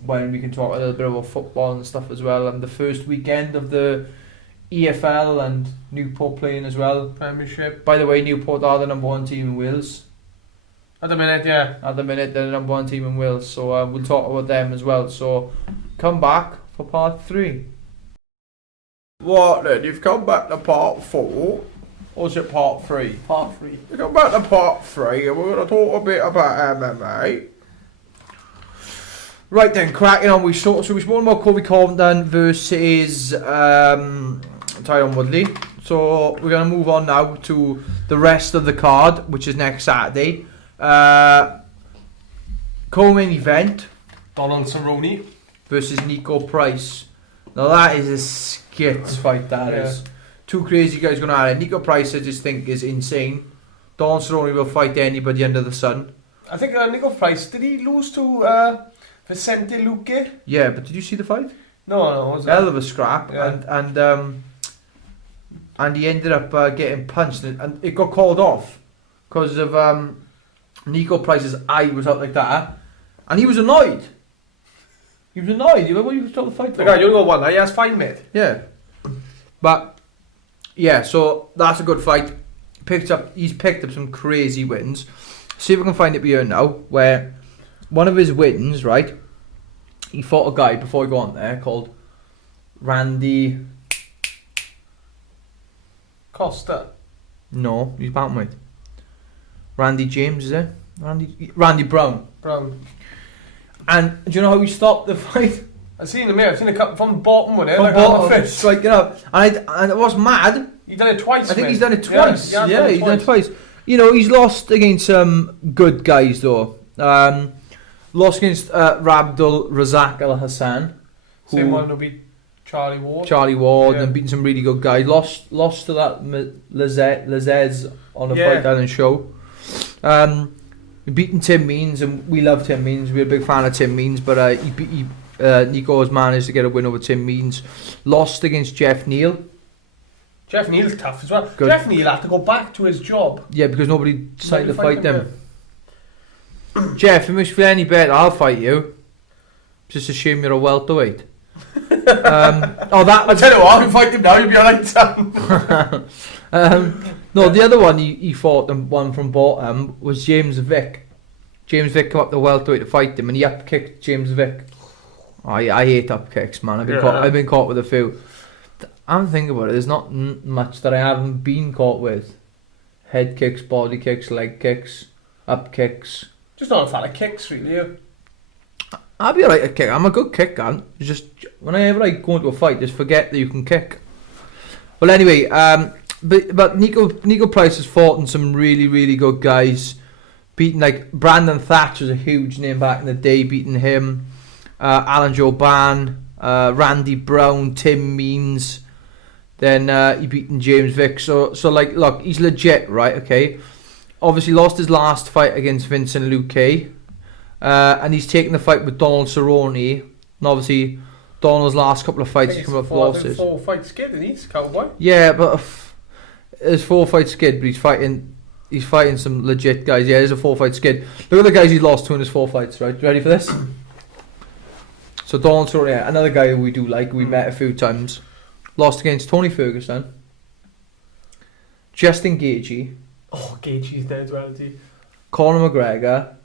when we can talk a little bit about football and stuff as well, and the first weekend of the EFL and Newport playing as well. Premiership. By the way, Newport are the number 1 team in Wales. At the minute, yeah. At the minute, they're the number 1 team in Wales, so we'll talk about them as well. So come back for part 3. What then? You've come back to part 4, or is it part 3? Part 3. You've come back to part 3, and we're going to talk a bit about MMA. Right then, cracking on. We spoke about Kobe Covington versus Tyron Woodley. So we're going to move on now to the rest of the card, which is next Saturday. Co-main event: Donald Cerrone versus Nico Price. Now that is a skits fight. That is 2 crazy guys going at it. Nico Price, I just think, is insane. Donald Cerrone will fight anybody under the sun. I think Nico Price, did he lose to Vicente Luque? Yeah, but did you see the fight? No. Was hell of a scrap, yeah. and he ended up getting punched, and it got called off because of Nico Price's eye was out like that, and he was annoyed. He was annoyed. You know what you start the fight for? The guy, you only got 1. He has 5, mate. Yeah, but yeah, so that's a good fight. He's picked up some crazy wins. see if I can find it here now, where one of his wins, right, he fought a guy before he got on there called Randy... Costa. No, he's bantamweight. Randy James, is it? Randy Brown. And do you know how he stopped the fight? I've seen him here. I've seen a couple from the bottom with it. From like bottom, on the fist. striking up. And it was mad. You've done it twice, I think mate. he's done it twice. Yeah, he's done it twice. You know, he's lost against some good guys though. Lost against Rabdul Razak Al Hassan. Same one will be Charlie Ward. And beating some really good guys. Lost to that Lazez on a Fight Island show. Beating Tim Means, and we love Tim Means. We're a big fan of Tim Means, but Nico has managed to get a win over Tim Means. Lost against Jeff Neal. Jeff Neal's tough as well. Good. Jeff Neal had to go back to his job. Yeah, because nobody decided to fight them. Jeff, if you feel any better, I'll fight you. Just a shame you're a welterweight. I'll tell you what, if you fight him now, you'll be alright, son. No, the other one he fought, the one from bottom, was James Vick. James Vick come up the welterweight to fight him, and he up-kicked James Vick. I hate up-kicks, man. I've been caught with a few. I'm thinking about it, there's not much that I haven't been caught with. Head kicks, body kicks, leg kicks, up-kicks. Just not a fan of kicks, really. Yeah. I'll be alright at kick. I'm a good kicker. It's just whenever I go into a fight, just forget that you can kick. Well, anyway, but Nico Price has fought in some really, really good guys. Beating like Brandon Thatch was a huge name back in the day. Beating him, Alan Joban, Randy Brown, Tim Means. Then he beaten James Vick. So like, look, he's legit, right? Okay. Obviously lost his last fight against Vincent Luque. And he's taken the fight with Donald Cerrone. And obviously, Donald's last couple of fights he's come up with losses. 4-fight skid, and he's cowboy. Yeah, but it's 4-fight skid, but he's fighting some legit guys. Yeah, there's a 4-fight skid. Look at the guys he's lost to in his 4 fights, right? Ready for this? So Donald Cerrone, another guy who we do like, we met a few times. Lost against Tony Ferguson. Justin Gaethje. Oh, Gaethje's dead as well, is he? Conor McGregor.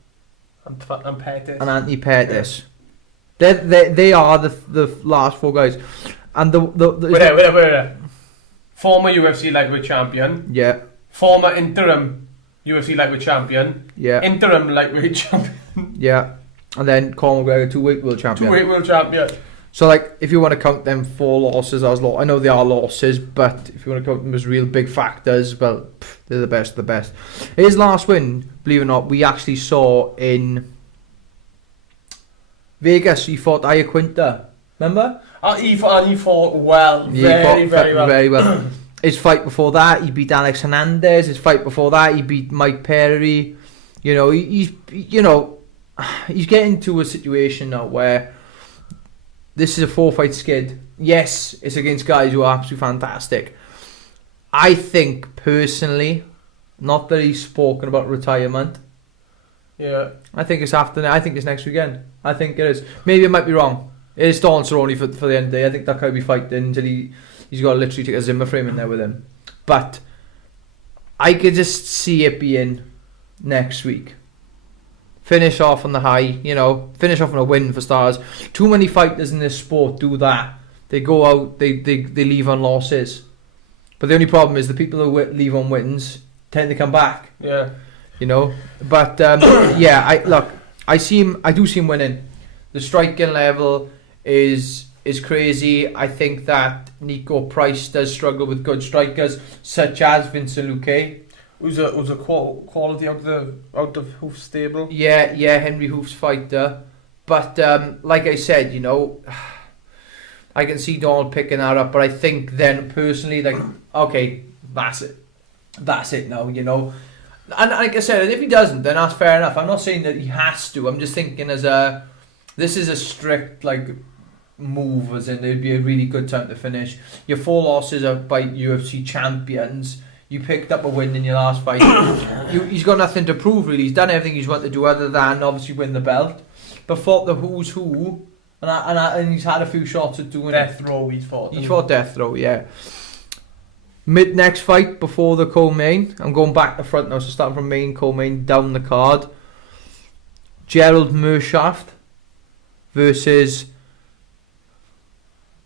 And Pettis. And Anthony Pettis. Yeah. They are the last 4 guys. And Wait. Former UFC lightweight champion. Yeah. Former interim UFC lightweight champion. Yeah. Interim lightweight champion. Yeah. And then Conor McGregor, 2-weight world champion. 2-weight world champion. So like, if you want to count them 4 losses as I know they are losses, but if you want to count them as real big factors, well, they're the best of the best. His last win, believe it or not, we actually saw in Vegas. He fought Iaquinta. Remember? He fought well. Very well. His fight before that, he beat Alex Hernandez. His fight before that, he beat Mike Perry. You know, he's getting to a situation now where this is a 4-fight skid. Yes, it's against guys who are absolutely fantastic. I think personally, not that he's spoken about retirement. Yeah. I think it's next weekend. I think it is. Maybe I might be wrong. It is Dawn Cerrone for the end of the day. I think that guy will be fighting until he's got to literally take a Zimmer frame in there with him. But I could just see it being next week. Finish off on the high, finish off on a win for stars. Too many fighters in this sport do that. They go out, they leave on losses. But the only problem is the people who leave on wins tend to come back. Yeah. But yeah, I do see him winning. The striking level is crazy. I think that Nico Price does struggle with good strikers, such as Vincent Luque. Who's a quality out of Hoof's stable? Yeah, Henry Hoof's fighter. But like I said, I can see Donald picking that up. But I think then personally, okay, that's it now, And like I said, if he doesn't, then that's fair enough. I'm not saying that he has to. I'm just thinking this is a strict move, as in it'd be a really good time to finish. Your 4 losses are by UFC champions. You picked up a win in your last fight. He's got nothing to prove, really. He's done everything he's wanted to do other than obviously win the belt. But fought the who's who, and he's had a few shots at doing Death row. He's fought. He's fought death row, yeah. Next fight before the co-main. I'm going back to front now, so starting from main, co-main, down the card. Gerald Mershaft versus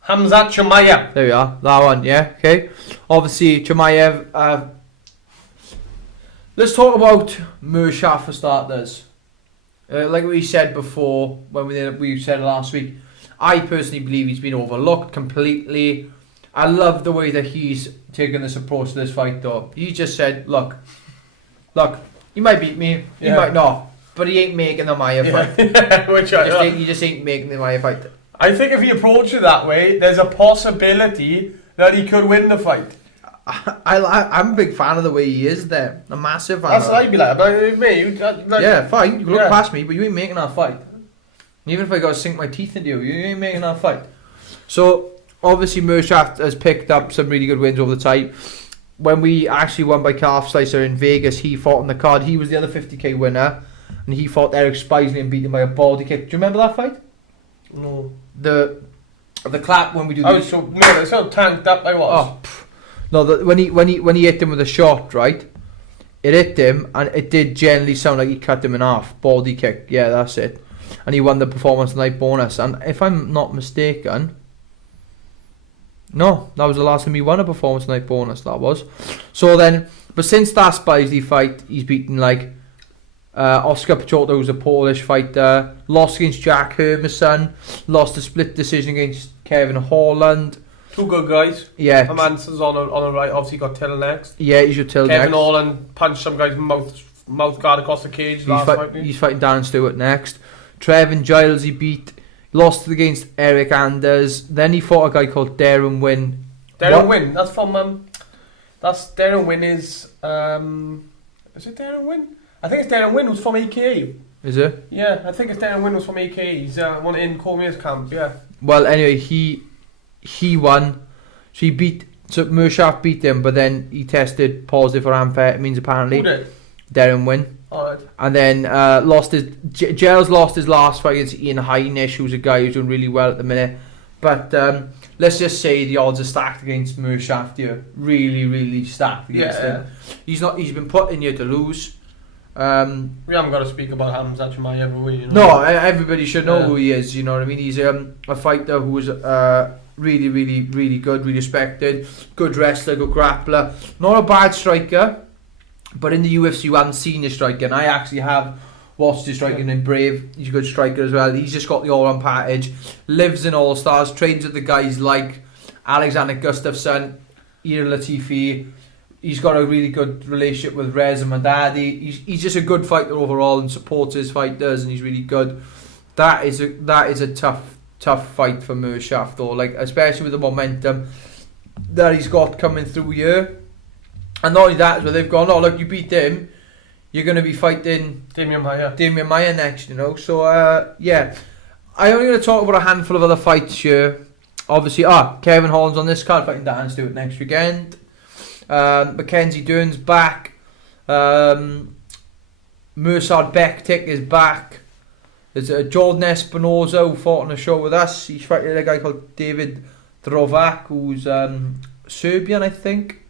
Hamzat Chimaev. There we are, that one, yeah, okay. Obviously, Chimaev. Let's talk about Mershaft for starters. Like we said before, when we said it last week, I personally believe he's been overlooked completely. I love the way that he's taken this approach to this fight, though. He just said, look, he might beat me, he might not, but he ain't making the Maya fight. He just ain't making the Maya fight. I think if he approached it that way, there's a possibility that he could win the fight. I'm a big fan of the way he is there. A massive fan. That's what I'd be like. But me, yeah, fine. You can look past me, but you ain't making that fight. Even if I got to sink my teeth into you, you ain't making that fight. So, obviously, Mershaft has picked up some really good wins over the time. When we actually won by calf slicer in Vegas, he fought on the card. He was the other 50k winner, and he fought Eric Spizley and beat him by a body kick. Do you remember that fight? No. The clap when we do. It's so tanked up. I was. No, when he hit him with a shot, right? It hit him, and it did generally sound like he cut him in half. Body kick, yeah, that's it. And he won the performance of the night bonus. And if I'm not mistaken, no, that was the last time he won a performance of the night bonus. That was. So then, but since that Spizley fight, he's beaten like Oscar Pichotto, who's a Polish fighter. Lost against Jack Herman. Lost a split decision against Kevin Holland. Two good guys. Yeah. Herman's on the right. Obviously got Till next. Yeah, he's your Till next. Kevin Holland punched some guy's mouth guard across the cage last fight. He's fighting Darren Stewart next. Trevin Giles he beat. Lost against Eric Anders. Then he fought a guy called Darren Wynn. Darren Wynn. That's from that's Darren Wynn is it Darren Wynn? I think it's Darren Wynn who's from AKA. Is it? Yeah, I think it's Darren Wynn who's from AKA. He's one in Cormier's camp. Yeah. Well, anyway, he won. So Mershaft beat him, but then he tested positive for amphetamines apparently. Who did? Darren Wynn. Alright. And then Giles lost his last fight against Ian Heinisch, who's a guy who's doing really well at the minute. But let's just say the odds are stacked against Mershaft here. Really, really stacked against him. He's been put in here to lose. We haven't got to speak about Hamzat Chimaev, have we? You know? No, everybody should know who he is. You know what I mean? He's a fighter who was really, really, really good, really respected, good wrestler, good grappler, not a bad striker. But in the UFC, you haven't seen his striking. I actually have watched his striking in Brave. He's a good striker as well. He's just got the all-round package. Lives in All Stars. Trains with the guys like Alexander Gustafsson, Ian Latifi. He's got a really good relationship with Reza Madadi. He's just a good fighter overall and supports his fighters, and he's really good. That is a tough fight for Mershaft though. Like especially with the momentum that he's got coming through here. And not only that, is where they've gone, oh look, you beat him, you're going to be fighting Damian Maia next, you know. So, yeah. I'm only going to talk about a handful of other fights here. Obviously, Kevin Holland's on this card, fighting Darren Stewart next weekend. Mackenzie Dern's back. Mursad Bektik is back. There's Jordan Espinoza who fought on a show with us. He's fighting a guy called David Drovak, who's Serbian, I think.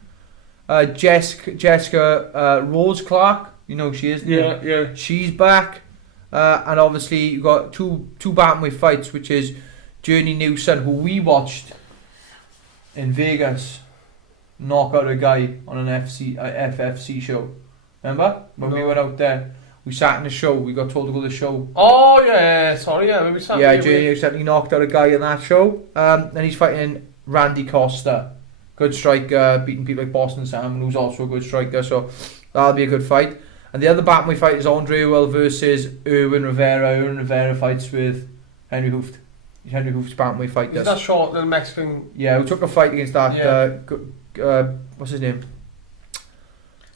Jessica Rose Clark, you know who she is. Yeah. She's back, and obviously you got two bantamweight fights, which is Journey Newson, who we watched in Vegas, knock out a guy on an FFC show. Remember when we went out there? We sat in the show. We got told to go to the show. Oh yeah, sorry, yeah, we sat. Yeah, Journey Newson, he knocked out a guy in that show. And he's fighting Randy Costa. Good striker, beating people like Boston Sam, who's also a good striker, so that'll be a good fight. And the other bantamweight fight is Andre Ewell versus Erwin Rivera. Erwin Rivera fights with Henry Hooft. Henry Hooft's bantamweight fight. Is that short little Mexican? Yeah, we took a fight against that. What's his name?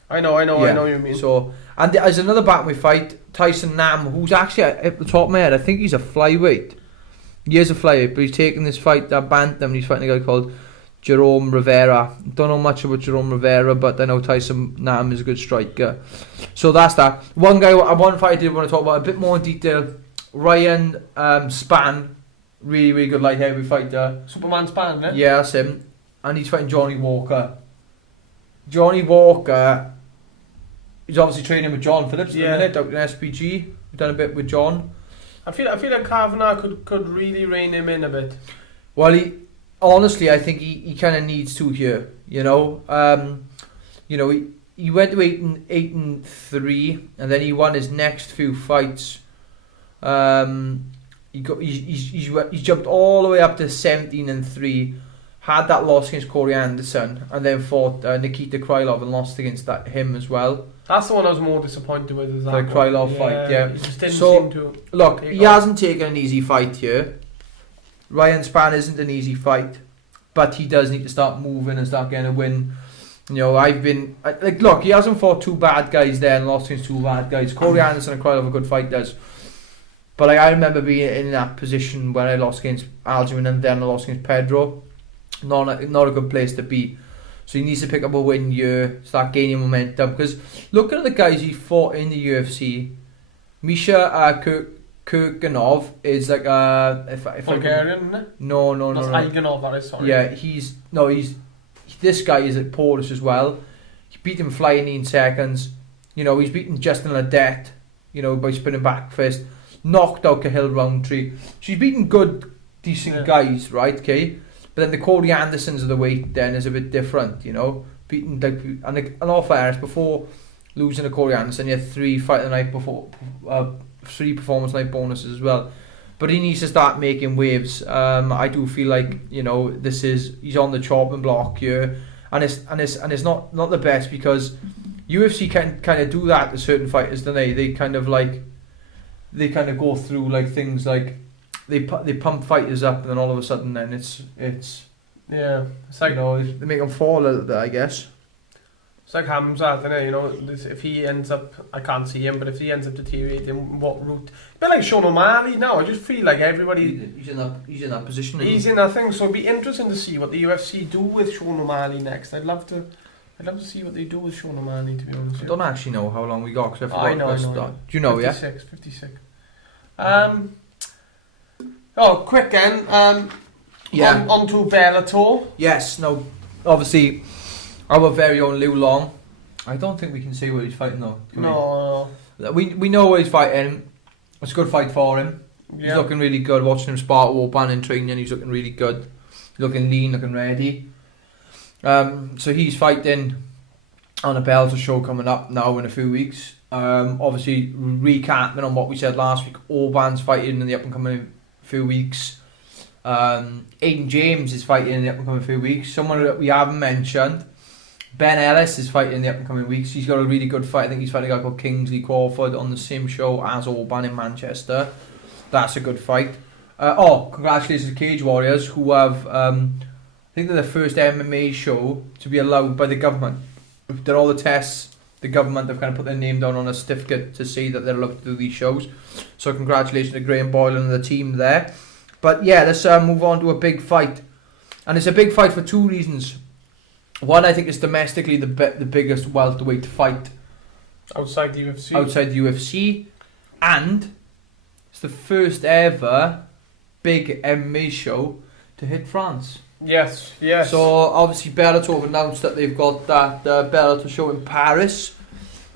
I know what you mean. So, and there's another bantamweight fight, Tyson Nam, who's actually at the top of my head, I think he's a flyweight. He is a flyweight, but he's taking this fight, that bantam, and he's fighting a guy called Jerome Rivera. Don't know much about Jerome Rivera, but I know Tyson Nam is a good striker. So that's that. One fight I did want to talk about a bit more in detail. Ryan Spann, really, really good light heavyweight fighter. Superman Spann, eh? Yeah, that's him. And he's fighting Johnny Walker. Johnny Walker, he's obviously training with John Phillips at the Yeah. minute, out in SPG. We've done a bit with John. I feel like Kavanagh could really rein him in a bit. Well, honestly, I think he kind of needs to here. You know, he went to 8-3, and then he won his next few fights. He's jumped all the way up to 17-3. Had that loss against Corey Anderson, and then fought Nikita Krylov and lost against him as well. That's the one I was more disappointed with. Is The that Krylov fight, yeah. He just didn't So, seem to. Look, take he off. hasn't taken an easy fight here. Ryan Spann isn't an easy fight, but he does need to start moving and start getting a win. You know, look, he hasn't fought two bad guys there and lost against two bad guys. Corey Anderson and Krylov are good fighters. But I remember being in that position when I lost against Aljamain and then I lost against Pedro. Not a good place to be. So he needs to pick up a win here, start gaining momentum. Because looking at the guys he fought in the UFC, Misha Kurganov is like Bulgarian, isn't it? No. That's Iganov, that is, sorry. Yeah, this guy is like Polish as well. He beat him flying in seconds. You know, he's beaten Justin Ledette, you know, by spinning back fist. Knocked out Cahill Roundtree. She's beaten good, decent guys, right? Okay, but then the Cody Andersons of the weight then is a bit different, you know. Beaten and all fairness, before losing to Cody Anderson, he had 3 fight the night before, 3 performance night bonuses as well. But he needs to start making waves. I do feel like, you know, he's on the chopping block here, and it's not the best, because UFC can kind of do that to certain fighters, don't they? They kind of go through like things like they pump fighters up, and then all of a sudden then it's yeah, it's like, you know, they make them fall a little bit, I guess. It's like Hamza, isn't it? You know, if he ends up, I can't see him, but if he ends up deteriorating, what route? A bit like Sean O'Malley now. I just feel like everybody. He's in that position. He's in that thing, so it'd be interesting to see what the UFC do with Sean O'Malley next. I'd love to see what they do with Sean O'Malley, to be honest. I don't actually know how long we got, because I forgot I know. Do you know? 56. Quick then. On to Bellator. Yes. No. Obviously, our very own Liu Long. I don't think we can say where he's fighting though. No. We know where he's fighting. It's a good fight for him. Yeah. He's looking really good. Watching him spar Warban in training, he's looking really good. Looking lean, looking ready. So he's fighting on a Bellator show coming up now in a few weeks. Obviously, recapping on what we said last week, Orban's fighting in the up and coming few weeks. Aiden James is fighting in the up and coming few weeks. Someone that we haven't mentioned, Ben Ellis, is fighting in the up and coming weeks. He's got a really good fight. I think he's fighting a guy called Kingsley Crawford on the same show as Orban in Manchester. That's a good fight. Congratulations to Cage Warriors, who have I think they're the first MMA show to be allowed by the government. Did all the tests. The government have kind of put their name down on a certificate to say that they're allowed to do these shows. So congratulations to Graham Boylan and the team there. But yeah, let's move on to a big fight. And it's a big fight for 2 reasons. One, I think it's domestically the biggest welterweight fight outside the UFC. And it's the first ever big MMA show to hit France. Yes. So obviously Bellator have announced that they've got that Bellator show in Paris,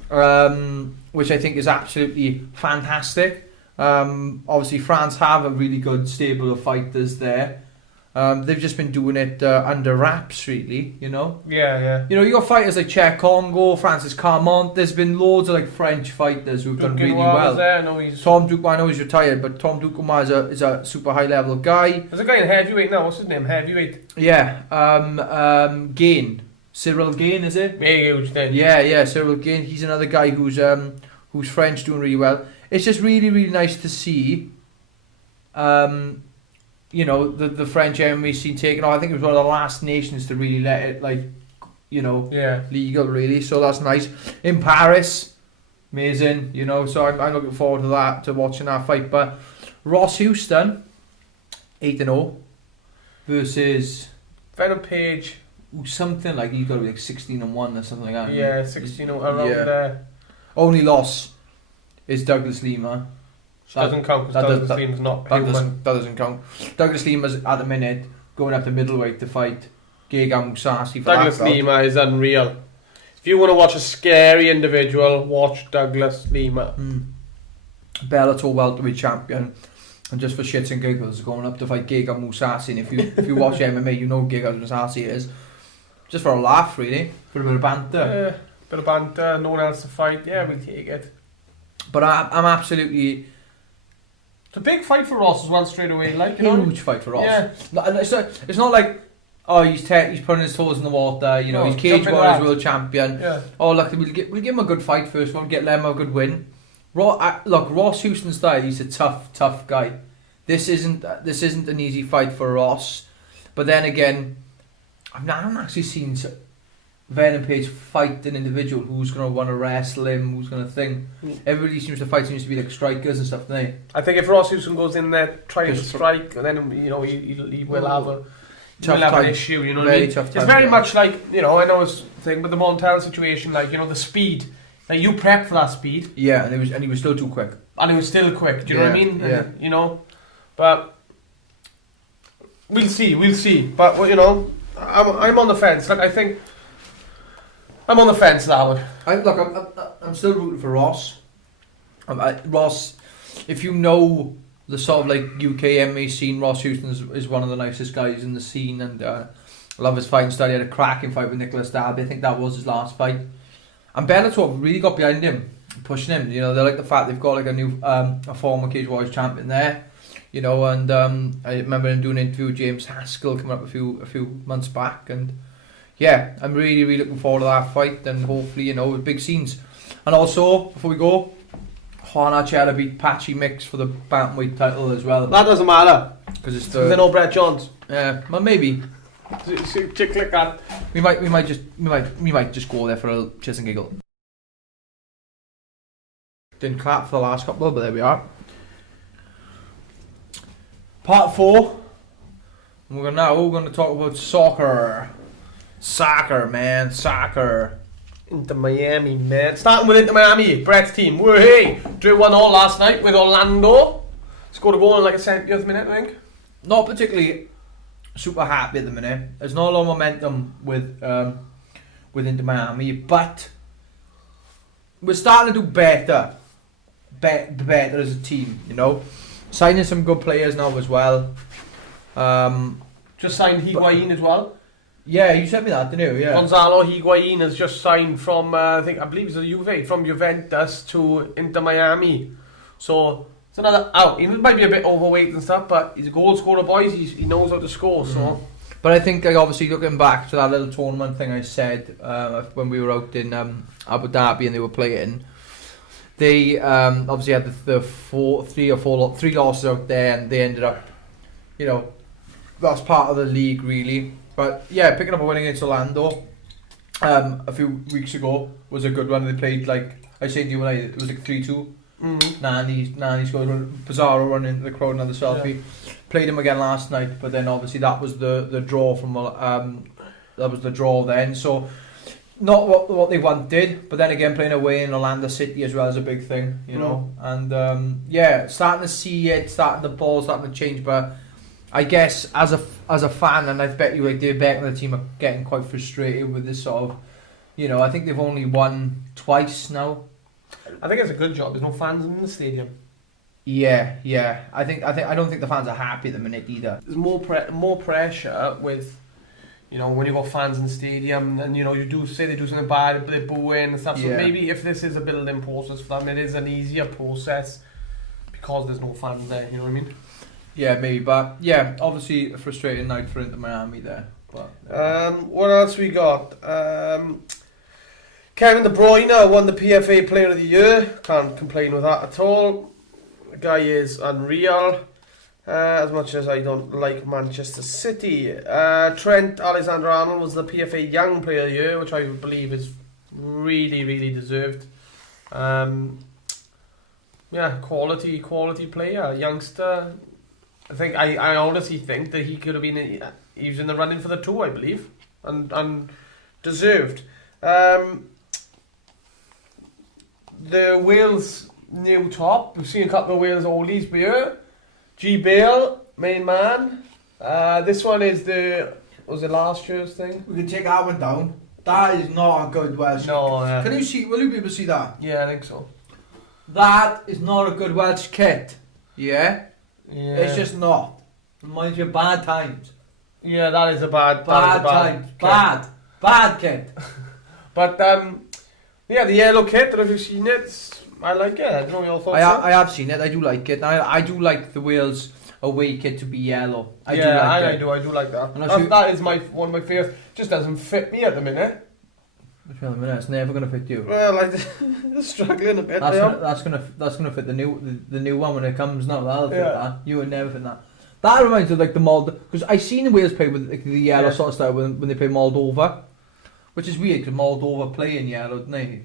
which I think is absolutely fantastic. Obviously France have a really good stable of fighters there. They've just been doing it under wraps, really, you know. Yeah. You know, you got fighters like Che Congo, Francis Carmont. There's been loads of like French fighters who've done really well. Tom Duke, I know he's retired, but Tom Duke is a super high level guy. There's a guy in heavyweight now. What's his name? Heavyweight. Yeah. Gain. Cyril Gain, is it? Very huge then. Yeah. Cyril Gain. He's another guy who's French, doing really well. It's just really, really nice to see. You know, the French MMA scene taken off. I think it was one of the last nations to really let it, like, you know, legal, really. So that's nice. In Paris, amazing, you know. So I'm looking forward to that, to watching that fight. But Ross Houston, 8-0, versus Venom Page. Something like, he's got to be like 16-1 or something like that. Yeah, 16 around there. Only loss is Douglas Lima. Doesn't count because Douglas Lima's not human. That doesn't count. Douglas Lima's at the minute going up to middleweight to fight Gegard Mousasi. Douglas Lima is unreal. If you want to watch a scary individual, watch Douglas Lima. Bellator welterweight champion, and just for shits and giggles, going up to fight Giga Mousasi. And if you watch MMA, you know who Giga Mousasi is. Just for a laugh, really, for a bit of banter. Bit of banter, no one else to fight. Yeah, we'll take it. But I'm absolutely. It's a big fight for Ross as well, straight away. Like, huge fight for Ross. Yeah. And it's not like, oh, he's putting his toes in the water. You know, he's Cage Warriors world champion. Yeah. Oh, look, we'll give him a good fight first. We'll let him a good win. Look, Ross Houston style. He's a tough guy. This isn't an easy fight for Ross. But then again, I haven't actually seen Venom Page fight an individual who's going to want to wrestle him, who's going to think. Everybody seems to be like strikers and stuff, don't they? I think if Ross Houston goes in there trying to strike, then he will have an issue. You know what I mean? It's very much like, you know, I know his thing, but the Montel situation, like, you know, the speed. Like, you prep for that speed. Yeah, and he was still too quick. And he was still quick. Do you know what I mean? Yeah. You know, but we'll see. But well, you know, I'm on the fence. Like, I think. I'm on the fence, that one. I'm still rooting for Ross. Ross, if you know the sort of like UK MMA scene, Ross Houston is one of the nicest guys in the scene, and I love his fighting style. He had a cracking fight with Nicholas Darby. I think that was his last fight. And Bellator really got behind him, pushing him. You know, they like the fact they've got like a new, a former Cage Warriors champion there. You know, and I remember him doing an interview with James Haskell coming up a few months back, and. Yeah, I'm really looking forward to that fight, and hopefully, you know, with big scenes. And also, before we go, Juan Archella beat Patchy Mix for the bantamweight title as well. That doesn't matter because it's they know Brett Johns. Yeah, well, maybe. Click that. We might just go there for a chiss and giggle. Didn't clap for the last couple, but there we are. Part 4. We're going to talk about soccer. Soccer, man. Soccer. Inter Miami, man. Starting with Inter Miami, Brett's team. Hey, drew 1-1 last night with Orlando. Scored a goal in like a 70th minute, I think. Not particularly super happy at the minute. There's not a lot of momentum with Inter Miami, but we're starting to do better. Better as a team, you know. Signing some good players now as well. Just signed Higuain as well. Yeah, you sent me that, didn't you? Yeah. Gonzalo Higuain has just signed from, I believe it's a Juve, from Juventus to Inter Miami. So it's another out. He might be a bit overweight and stuff, but he's a goal scorer, boys. He knows how to score. So. But I think, like, obviously looking back to that little tournament thing I said when we were out in Abu Dhabi and they were playing, they obviously had three losses out there, and they ended up, you know, that's part of the league really. But yeah, picking up a win against Orlando a few weeks ago was a good one. They played, like I said to you, it was like 3-2. Nani scored, Pizarro running into the crowd, another selfie. Yeah. Played him again last night, but then obviously that was the draw from that was the draw then. So not what they wanted, but then again playing away in Orlando City as well is a big thing, you know. And yeah, starting to see it, the ball starting to change, but. I guess as a fan, and I bet you like David Beckham and the team are getting quite frustrated with this sort of, you know, I think they've only won twice now. I think it's a good job. There's no fans in the stadium. Yeah. I don't think the fans are happy at the minute either. There's more pressure with, you know, when you got fans in the stadium, and you know you do say they do something bad, they're booing and stuff. So maybe if this is a building process for them, it is an easier process because there's no fans there. You know what I mean? Yeah, maybe, but yeah, obviously a frustrating night for Inter Miami there. But what else we got? Kevin De Bruyne won the PFA Player of the Year. Can't complain with that at all. The guy is unreal. As much as I don't like Manchester City. Trent Alexander-Arnold was the PFA Young Player of the Year, which I believe is really deserved. Yeah, quality player, youngster. I honestly think that he could have been. He was in the running for the two, I believe, and deserved. The Wales new top. We've seen a couple of Wales oldies here. G Bale, main man. This one is was it last year's thing? We can take that one down. That is not a good Welsh. No, yeah. Can you see? Will you be able to see that? Yeah, I think so. That is not a good Welsh kit. Yeah. Yeah. It's just not. Reminds you of bad times. Yeah, that is a bad Times. kit. Bad kit. But yeah, the yellow kit. I don't know if you've seen it. I like it. I don't know your thoughts. I have seen it. I do like it. I do like the Wales away kit to be yellow. I do like that. That is one of my favourites. Just doesn't fit me at the minute. It's never going to fit you. Well, I'm struggling a bit. That's gonna fit the new one when it comes now. That'll fit that. You would never fit that. That reminds me of like the because I seen the Wales play with like, the yellow sort of style when they play Moldova, which is weird because Moldova play in yellow, didn't they?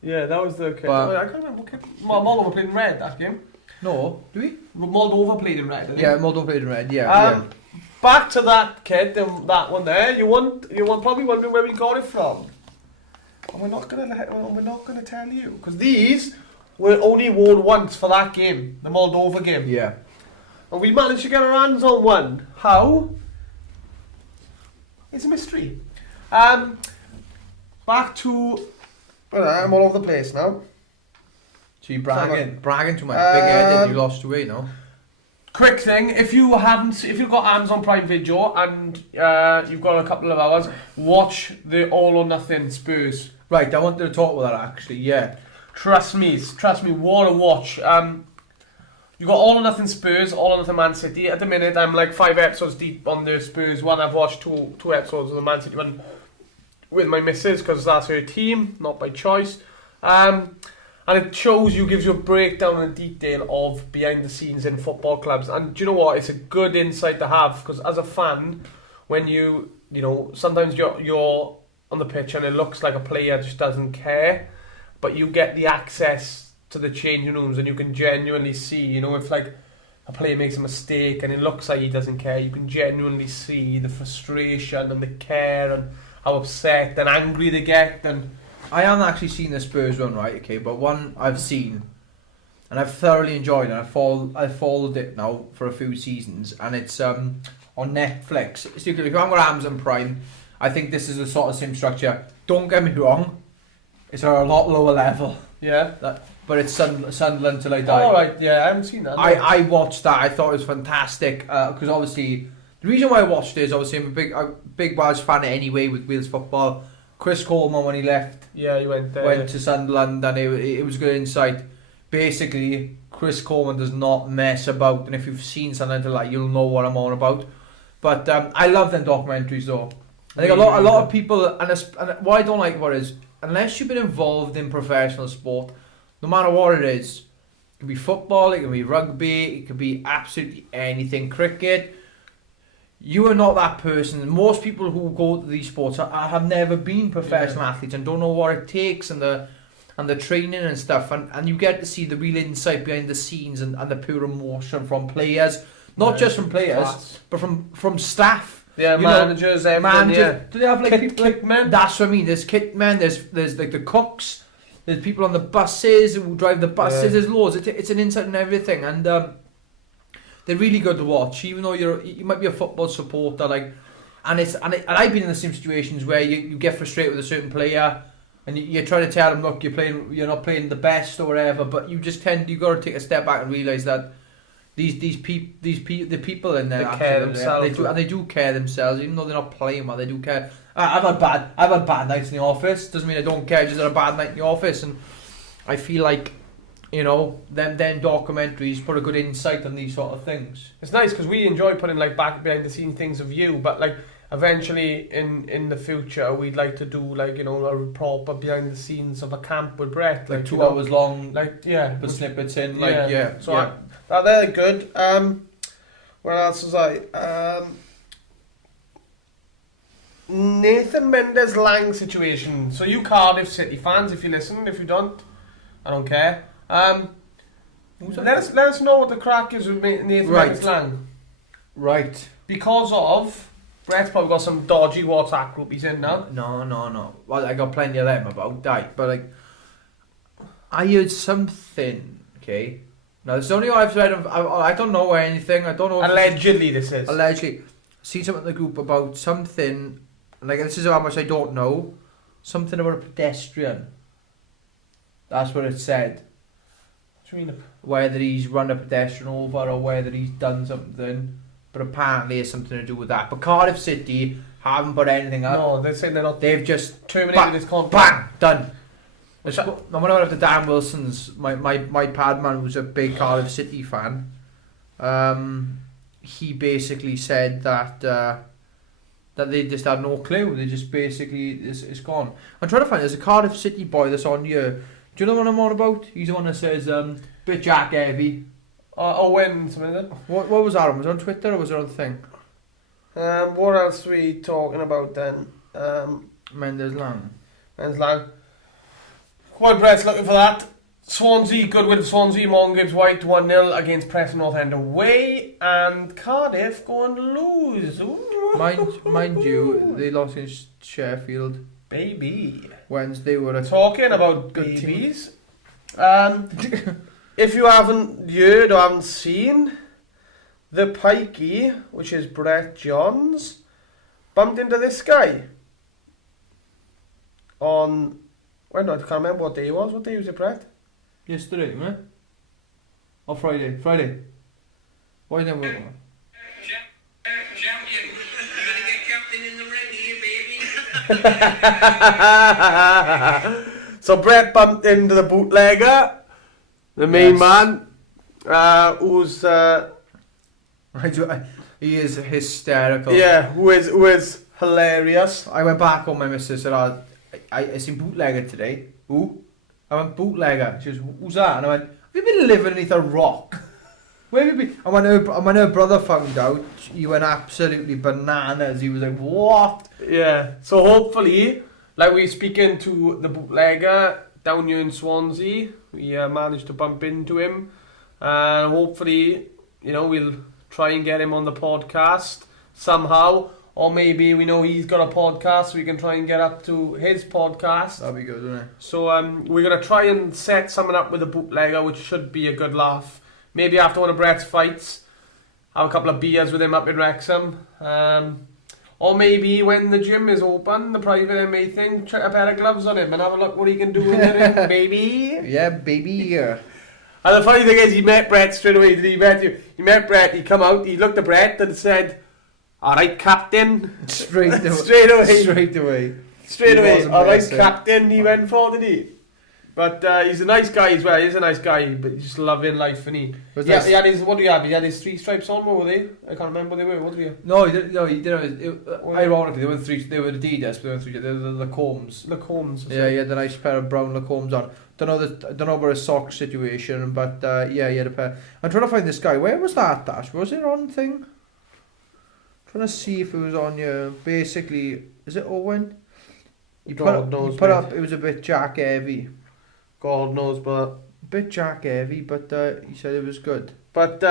Yeah, that was the kit. I can't remember. Moldova played in red that game. No, do we? Moldova played in red. Didn't Yeah, Moldova played in red. Yeah. Back to that kit and that one there. You want probably wondering where we got it from. And we're not gonna tell you because these were only worn once for that game, the Moldova game. Yeah. And we managed to get our hands on one. How? It's a mystery. Back to. Well, I'm all over the place now. So you bragging too much. Big headed. You lost your way, no? Quick thing: if you've got Amazon Prime Video and you've got a couple of hours, watch the All or Nothing Spurs. Right, I wanted to talk about that actually. Yeah. Trust me, what a watch. You got All or Nothing Spurs, All or Nothing Man City. At the minute, I'm like 5 episodes deep on the Spurs one. I've watched two episodes of the Man City one with my missus because that's her team, not by choice. And it gives you a breakdown and detail of behind the scenes in football clubs. And do you know what? It's a good insight to have because as a fan, when you sometimes you're on the pitch and it looks like a player just doesn't care, but you get the access to the changing rooms and you can genuinely see, if like a player makes a mistake and it looks like he doesn't care, you can genuinely see the frustration and the care and how upset and angry they get. And I haven't actually seen the Spurs one, right? Okay, but one I've seen and I've thoroughly enjoyed it. I've followed it now for a few seasons and it's on Netflix. So if you haven't got Amazon Prime, I think this is the sort of same structure. Don't get me wrong, it's at a lot lower level. Yeah. But it's Sunderland Till I Die. Oh, right, yeah, I haven't seen that. No. I watched that. I thought it was fantastic because obviously the reason why I watched it is obviously I'm a big Welsh fan anyway with Wales football. Chris Coleman when he left, he went to Sunderland and it was good insight. Basically, Chris Coleman does not mess about, and if you've seen Sunderland Till I Die, you'll know what I'm on about. But I love them documentaries though. I think a lot of people, and what I don't like about it is, unless you've been involved in professional sport, no matter what it is, it can be football, it can be rugby, it can be absolutely anything, cricket. You are not that person. Most people who go to these sports have never been professional athletes and don't know what it takes and the training and stuff. And you get to see the real insight behind the scenes and the pure emotion from players, not just from players, but from staff. Yeah, managers, everything. Yeah. Do they have like kit men? That's what I mean. There's kit men. There's like the cooks. There's people on the buses who drive the buses. Yeah. There's loads. It's an insight and everything, and they're really good to watch. Even though you might be a football supporter, like, and I've been in the same situations where you get frustrated with a certain player, and you try to tell them, look, you're not playing the best or whatever, but you got to take a step back and realise that. The people in there care themselves. They do care themselves, even though they're not playing well. They do care. I've had bad nights in the office. Doesn't mean I don't care. I just had a bad night in the office, and I feel like them documentaries put a good insight on these sort of things. It's nice because we enjoy putting like back behind the scenes things of you, but like eventually in the future we'd like to do like a proper behind the scenes of a camp with Brett, like 2 hours long, like put snippets in, like they're good. What else was I? Nathan Mendes-Lang situation. So you Cardiff City fans, if you listen, if you don't, I don't care. Let us know what the crack is with Nathan Mendes-Lang. Right. Because of Brett's probably got some dodgy WhatsApp group he's in now. No. Well, I got plenty of them about that, but like I heard something. Okay. Now, it's only I've read. I don't know anything. I don't know. Allegedly, this is. Allegedly. See something in the group about something. Like, this is how much I don't know. something about a pedestrian. That's what it said. What do you mean? Whether he's run a pedestrian over or whether he's done something. But apparently it's something to do with that. But Cardiff City haven't put anything up. No, they're saying they're not. They've just terminated his contract. Bang! Done. I'm going to have to Dan Wilson's, my pad man, who's a big Cardiff City fan. He basically said that they just had no clue. They just basically, it's gone. I'm trying to find, there's a Cardiff City boy that's on here. Do you know what I'm on about? He's the one that says, bit Jack heavy. Owen, something like that. What was that on? Was it on Twitter or was it on the thing? What else are we talking about then? Mendes Lang. Mendes Lang. Quite Brett's looking for that. Swansea, good win for Swansea. Morgan Gibbs White 1-0 against Preston North End away. And Cardiff going to lose. Mind you, they lost in Sheffield. Baby. Wednesday were a talking about babies. If you haven't heard or haven't seen, the Pikey, which is Brett Johns, bumped into this guy on... I can't remember what day it was. What day was it, Brett? Yesterday, man. Or Friday. Why then? Champion, you're gonna get captain in the ring here, baby. So Brett bumped into the bootlegger, the main man, who's he is hysterical. yeah, who is hilarious. I went back on my missus and I seen Bootlegger today. Who? I went, Bootlegger. She goes, who's that? And I went, have you been living underneath a rock? Where have you been? And when her brother found out, he went absolutely bananas. He was like, what? Yeah, so hopefully, like we're speaking to the bootlegger down here in Swansea, we managed to bump into him. Hopefully, we'll try and get him on the podcast somehow. Or maybe we know he's got a podcast, so we can try and get up to his podcast. That'd be good, wouldn't it? So we're going to try and set something up with the bootlegger, which should be a good laugh. Maybe after one of Brett's fights, have a couple of beers with him up in Wrexham. Or maybe when the gym is open, the private MA thing, chuck a pair of gloves on him and have a look what he can do in the ring, baby. Yeah, baby, yeah. And the funny thing is, he met Brett straight away. Did he met you? He met Brett, he come out, he looked at Brett and said, alright, captain. Straight away. Straight away. Straight away. Alright, captain, he went for, did he? But he's a nice guy as well. He's a nice guy, but he's just loving life, and he had his, what do you have? He had his 3 stripes on, what were they? I can't remember what they were, what did he have? No, he didn't. Ironically, they were Adidas, but they were 3, they were the Lacombs. Lacombs. Yeah, he had a nice pair of brown Lacombs on. Don't know about his sock situation, but yeah, he had a pair. I'm trying to find this guy. Where was that, Dash? Was it on thing? Trying to see if it was on your... Basically, is it Owen? He put up, it was a bit Jack heavy. God knows, but... Bit Jack heavy, but he said it was good. But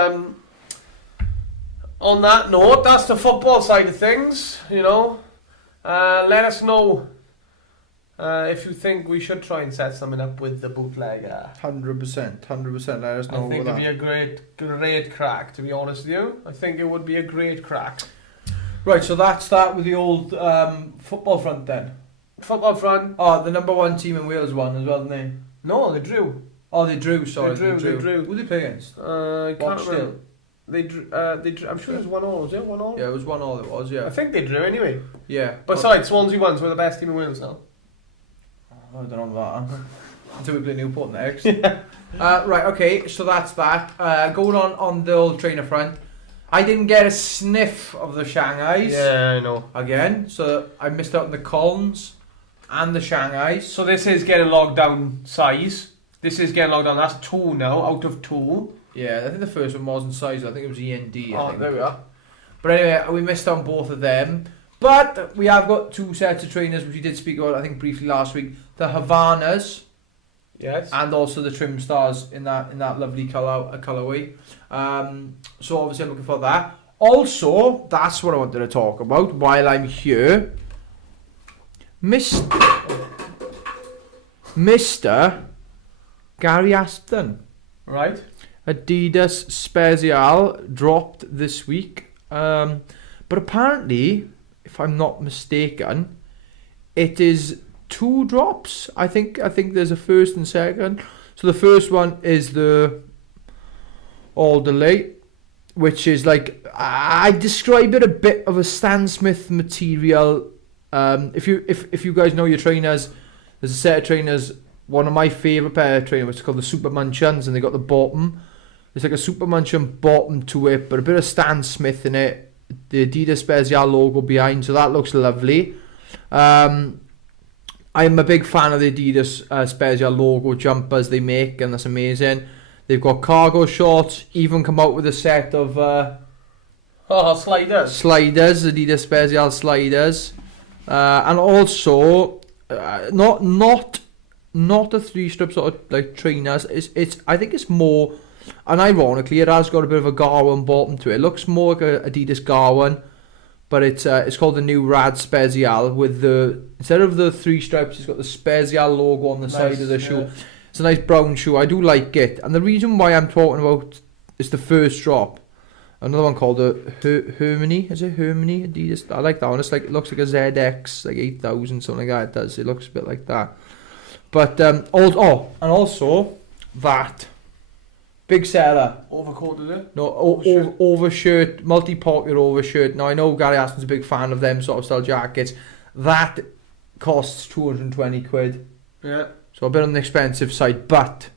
on that note, that's the football side of things, Let us know if you think we should try and set something up with the bootlegger. 100%, let us know. I think it'd be a great crack, to be honest with you. I think it would be a great crack. Right, so that's that with the old football front then. Football front. Oh, the number 1 team in Wales won as well, didn't they? No, they drew. Oh, they drew, sorry. They drew. Who did they play against? I can't remember. Still? They drew, I'm sure it was 1-1, was it? 1-1? Yeah, it was 1-1 it was, yeah. I think they drew anyway. Yeah. Besides, Swansea won, so we're the best team in Wales now. I don't know that. Until we play Newport next. Right, okay, so that's that. Going on the old trainer front. I didn't get a sniff of the Shanghais. Yeah, I know. Again, so I missed out on the Colnes and the Shanghais. So this is getting logged down size. This is getting logged down. That's 2 now, out of 2. Yeah, I think the first one wasn't size. I think it was END. I think. There we are. But anyway, we missed on both of them. But we have got 2 sets of trainers, which we did speak about, I think, briefly last week. The Havanas. Yes. And also the Trim Stars in that lovely colourway. So obviously I'm looking for that. Also, that's what I wanted to talk about while I'm here. Mr. Gary Aston. Right. Adidas Special dropped this week. But apparently, if I'm not mistaken, it is two drops. I think there's a first and second. So the first one is the All Delay, which is like, I describe it a bit of a Stan Smith material. If you guys know your trainers, there's a set of trainers. One of my favourite pair of trainers, which is called the Super Munchins, and they got the bottom. It's like a Super Munchin bottom to it, but a bit of Stan Smith in it. The Adidas Special logo behind, so that looks lovely. I'm a big fan of the Adidas Special logo jumpers they make, and that's amazing. They've got cargo shorts, even come out with a set of sliders, Adidas Special sliders, and also not the 3-strip sort of like trainers. It's I think it's more, and ironically it has got a bit of a Garwan bottom to it. It looks more like a Adidas Garwan, but it's called the New Rad Special, with the, instead of the 3 stripes, it's got the Special logo on the side of the shoe. It's a nice brown shoe. I do like it, and the reason why I'm talking about is the first drop. Another one called the Herman. Is it Herman Adidas? I like that one. It's like, it looks like a ZX, like 8000, something like that. It does. It looks a bit like that. But and also that big seller. Overcoat, is it? No, overshirt, multi-pocket overshirt. Now I know Gary Aston's a big fan of them sort of style jackets. That costs 220 quid. Yeah. So a bit on the expensive side, but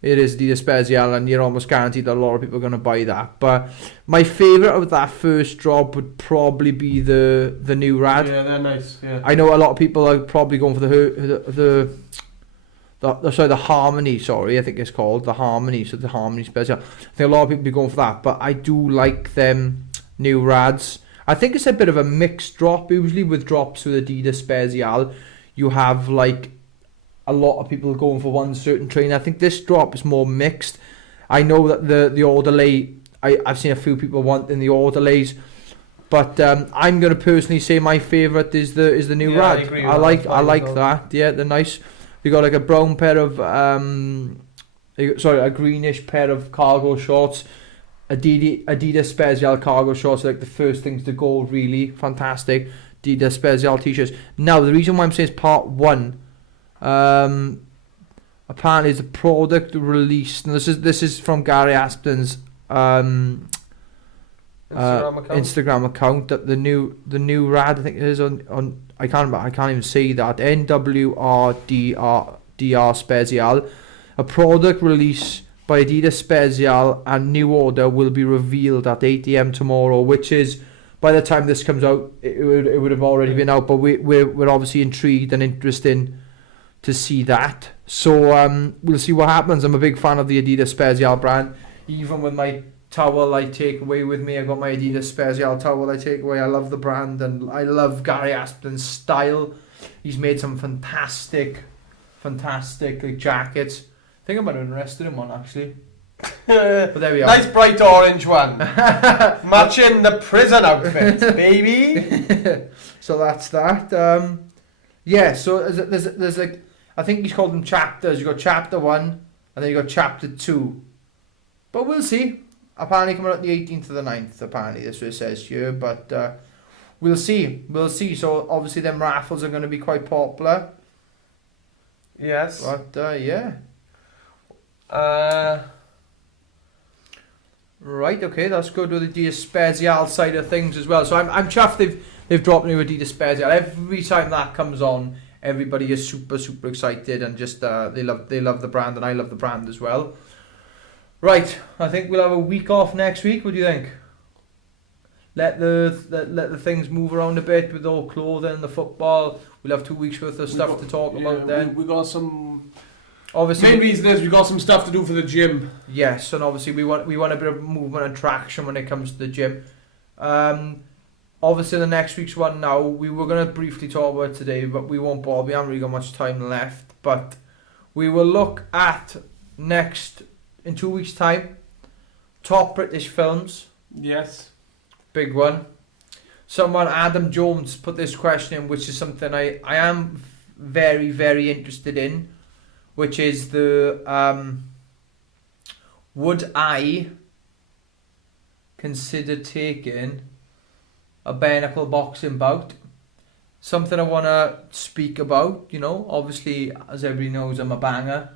it is Adidas Special, and you're almost guaranteed that a lot of people are going to buy that. But my favourite of that first drop would probably be the New Rad. Yeah, they're nice. Yeah. I know a lot of people are probably going for the Harmony. Sorry, I think it's called the Harmony. So the Harmony Special. I think a lot of people be going for that, but I do like them New Rads. I think it's a bit of a mixed drop. Usually with drops with Adidas Special, you have like a lot of people going for one certain trainer. I think this drop is more mixed. I know that the Orderly, I've seen a few people wanting the Orderlies, but I'm going to personally say my favourite is the New Rad. I like that. Yeah, they're nice. They got like a brown pair of a greenish pair of cargo shorts. Adidas Special cargo shorts are like the first things to go. Really fantastic. Adidas Special t-shirts. Now the reason why I'm saying it's part 1. Apparently it's a product released, and this is from Gary Aston's Instagram account, that the new Rad, I think it is on I can't even say that, NWRDR Special, a product release by Adidas Special, and new order will be revealed at 8 AM tomorrow, which is, by the time this comes out, it would have already been out, but we're obviously intrigued and interested to see that. So we'll see what happens. I'm a big fan of the Adidas Special brand. Even with my towel I take away with me, I got my Adidas Special towel I take away. I love the brand, and I love Gary Aston's style. He's made some fantastic like jackets. I think I might have invested in one actually. But there we are. Nice bright orange one. Matching the prison outfit, baby. So that's that. Yeah, so there's like, I think he's called them chapters. You got chapter 1, and then you got chapter 2. But we'll see. Apparently coming out the 18th to the 9th. Apparently that's what it says here. But we'll see. So obviously them raffles are going to be quite popular. Yes. But yeah. Right. Okay, that's good with the Adidas Special side of things as well. So I'm chuffed they've dropped new Adidas Special. Every time that comes on, everybody is super excited, and just they love the brand, and I love the brand as well. Right, I think we'll have a week off next week. What do you think? Let the things move around a bit with all clothing and the football. We'll have 2 weeks worth of stuff to talk about then. We got some. Obviously, main reason is we got some stuff to do for the gym. Yes, and obviously we want a bit of movement and traction when it comes to the gym. Obviously the next week's one now, we were going to briefly talk about it today, but we won't bother. We haven't really got much time left, but we will look at next, in 2 weeks' time, top British films. Yes. Big one. Someone, Adam Jones, put this question in, which is something I am very interested in, which is the would I consider taking a bare knuckle boxing bout something I want to speak about. You know, obviously, as everybody knows, I'm a banger.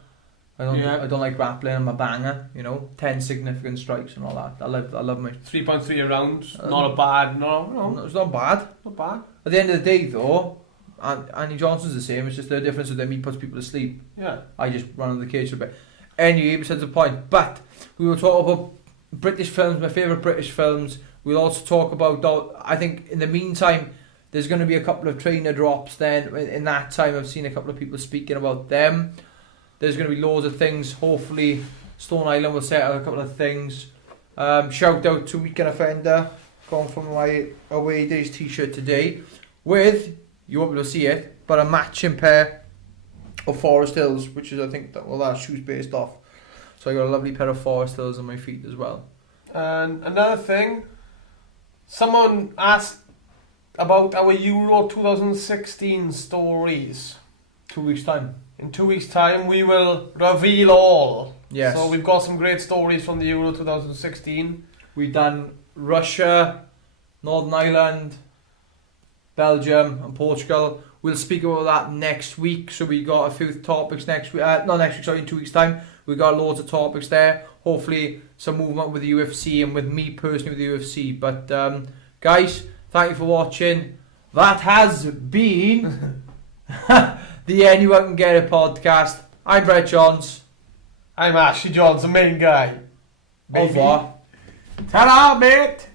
I don't like grappling. I'm a banger. You know, 10 significant strikes and all that. I love my 3.3 rounds. Not a bad. No. It's not bad. Not bad. At the end of the day, though, Andy Johnson's the same. It's just the difference with him. He puts people to sleep. Yeah. I just run on the cage for a bit. Anyway, besides the point. But we will talk about British films, my favourite British films. We'll also talk about, I think in the meantime, there's going to be a couple of trainer drops then. In that time, I've seen a couple of people speaking about them. There's going to be loads of things. Hopefully, Stone Island will set out a couple of things. Shout out to Weekend Offender, going from my Away Days t-shirt today, with, you won't be able to see it, but a matching pair of Forest Hills, which is, I think, that shoe's based off. So I got a lovely pair of Forest Hills on my feet as well. And another thing, someone asked about our Euro 2016 stories. 2 weeks time. In 2 weeks' time, we will reveal all. Yes. So we've got some great stories from the Euro 2016. We've done Russia, Northern Ireland, Belgium and Portugal. We'll speak about that next week. So we got a few topics next week. Not next week, sorry, in 2 weeks' time. We got loads of topics there. Hopefully some movement with the UFC and with me personally with the UFC. But guys, thank you for watching. That has been the Anyone Can Get It podcast. I'm Brett Johns. I'm Ashley Johns, the main guy. Au revoir. Ta-da, mate!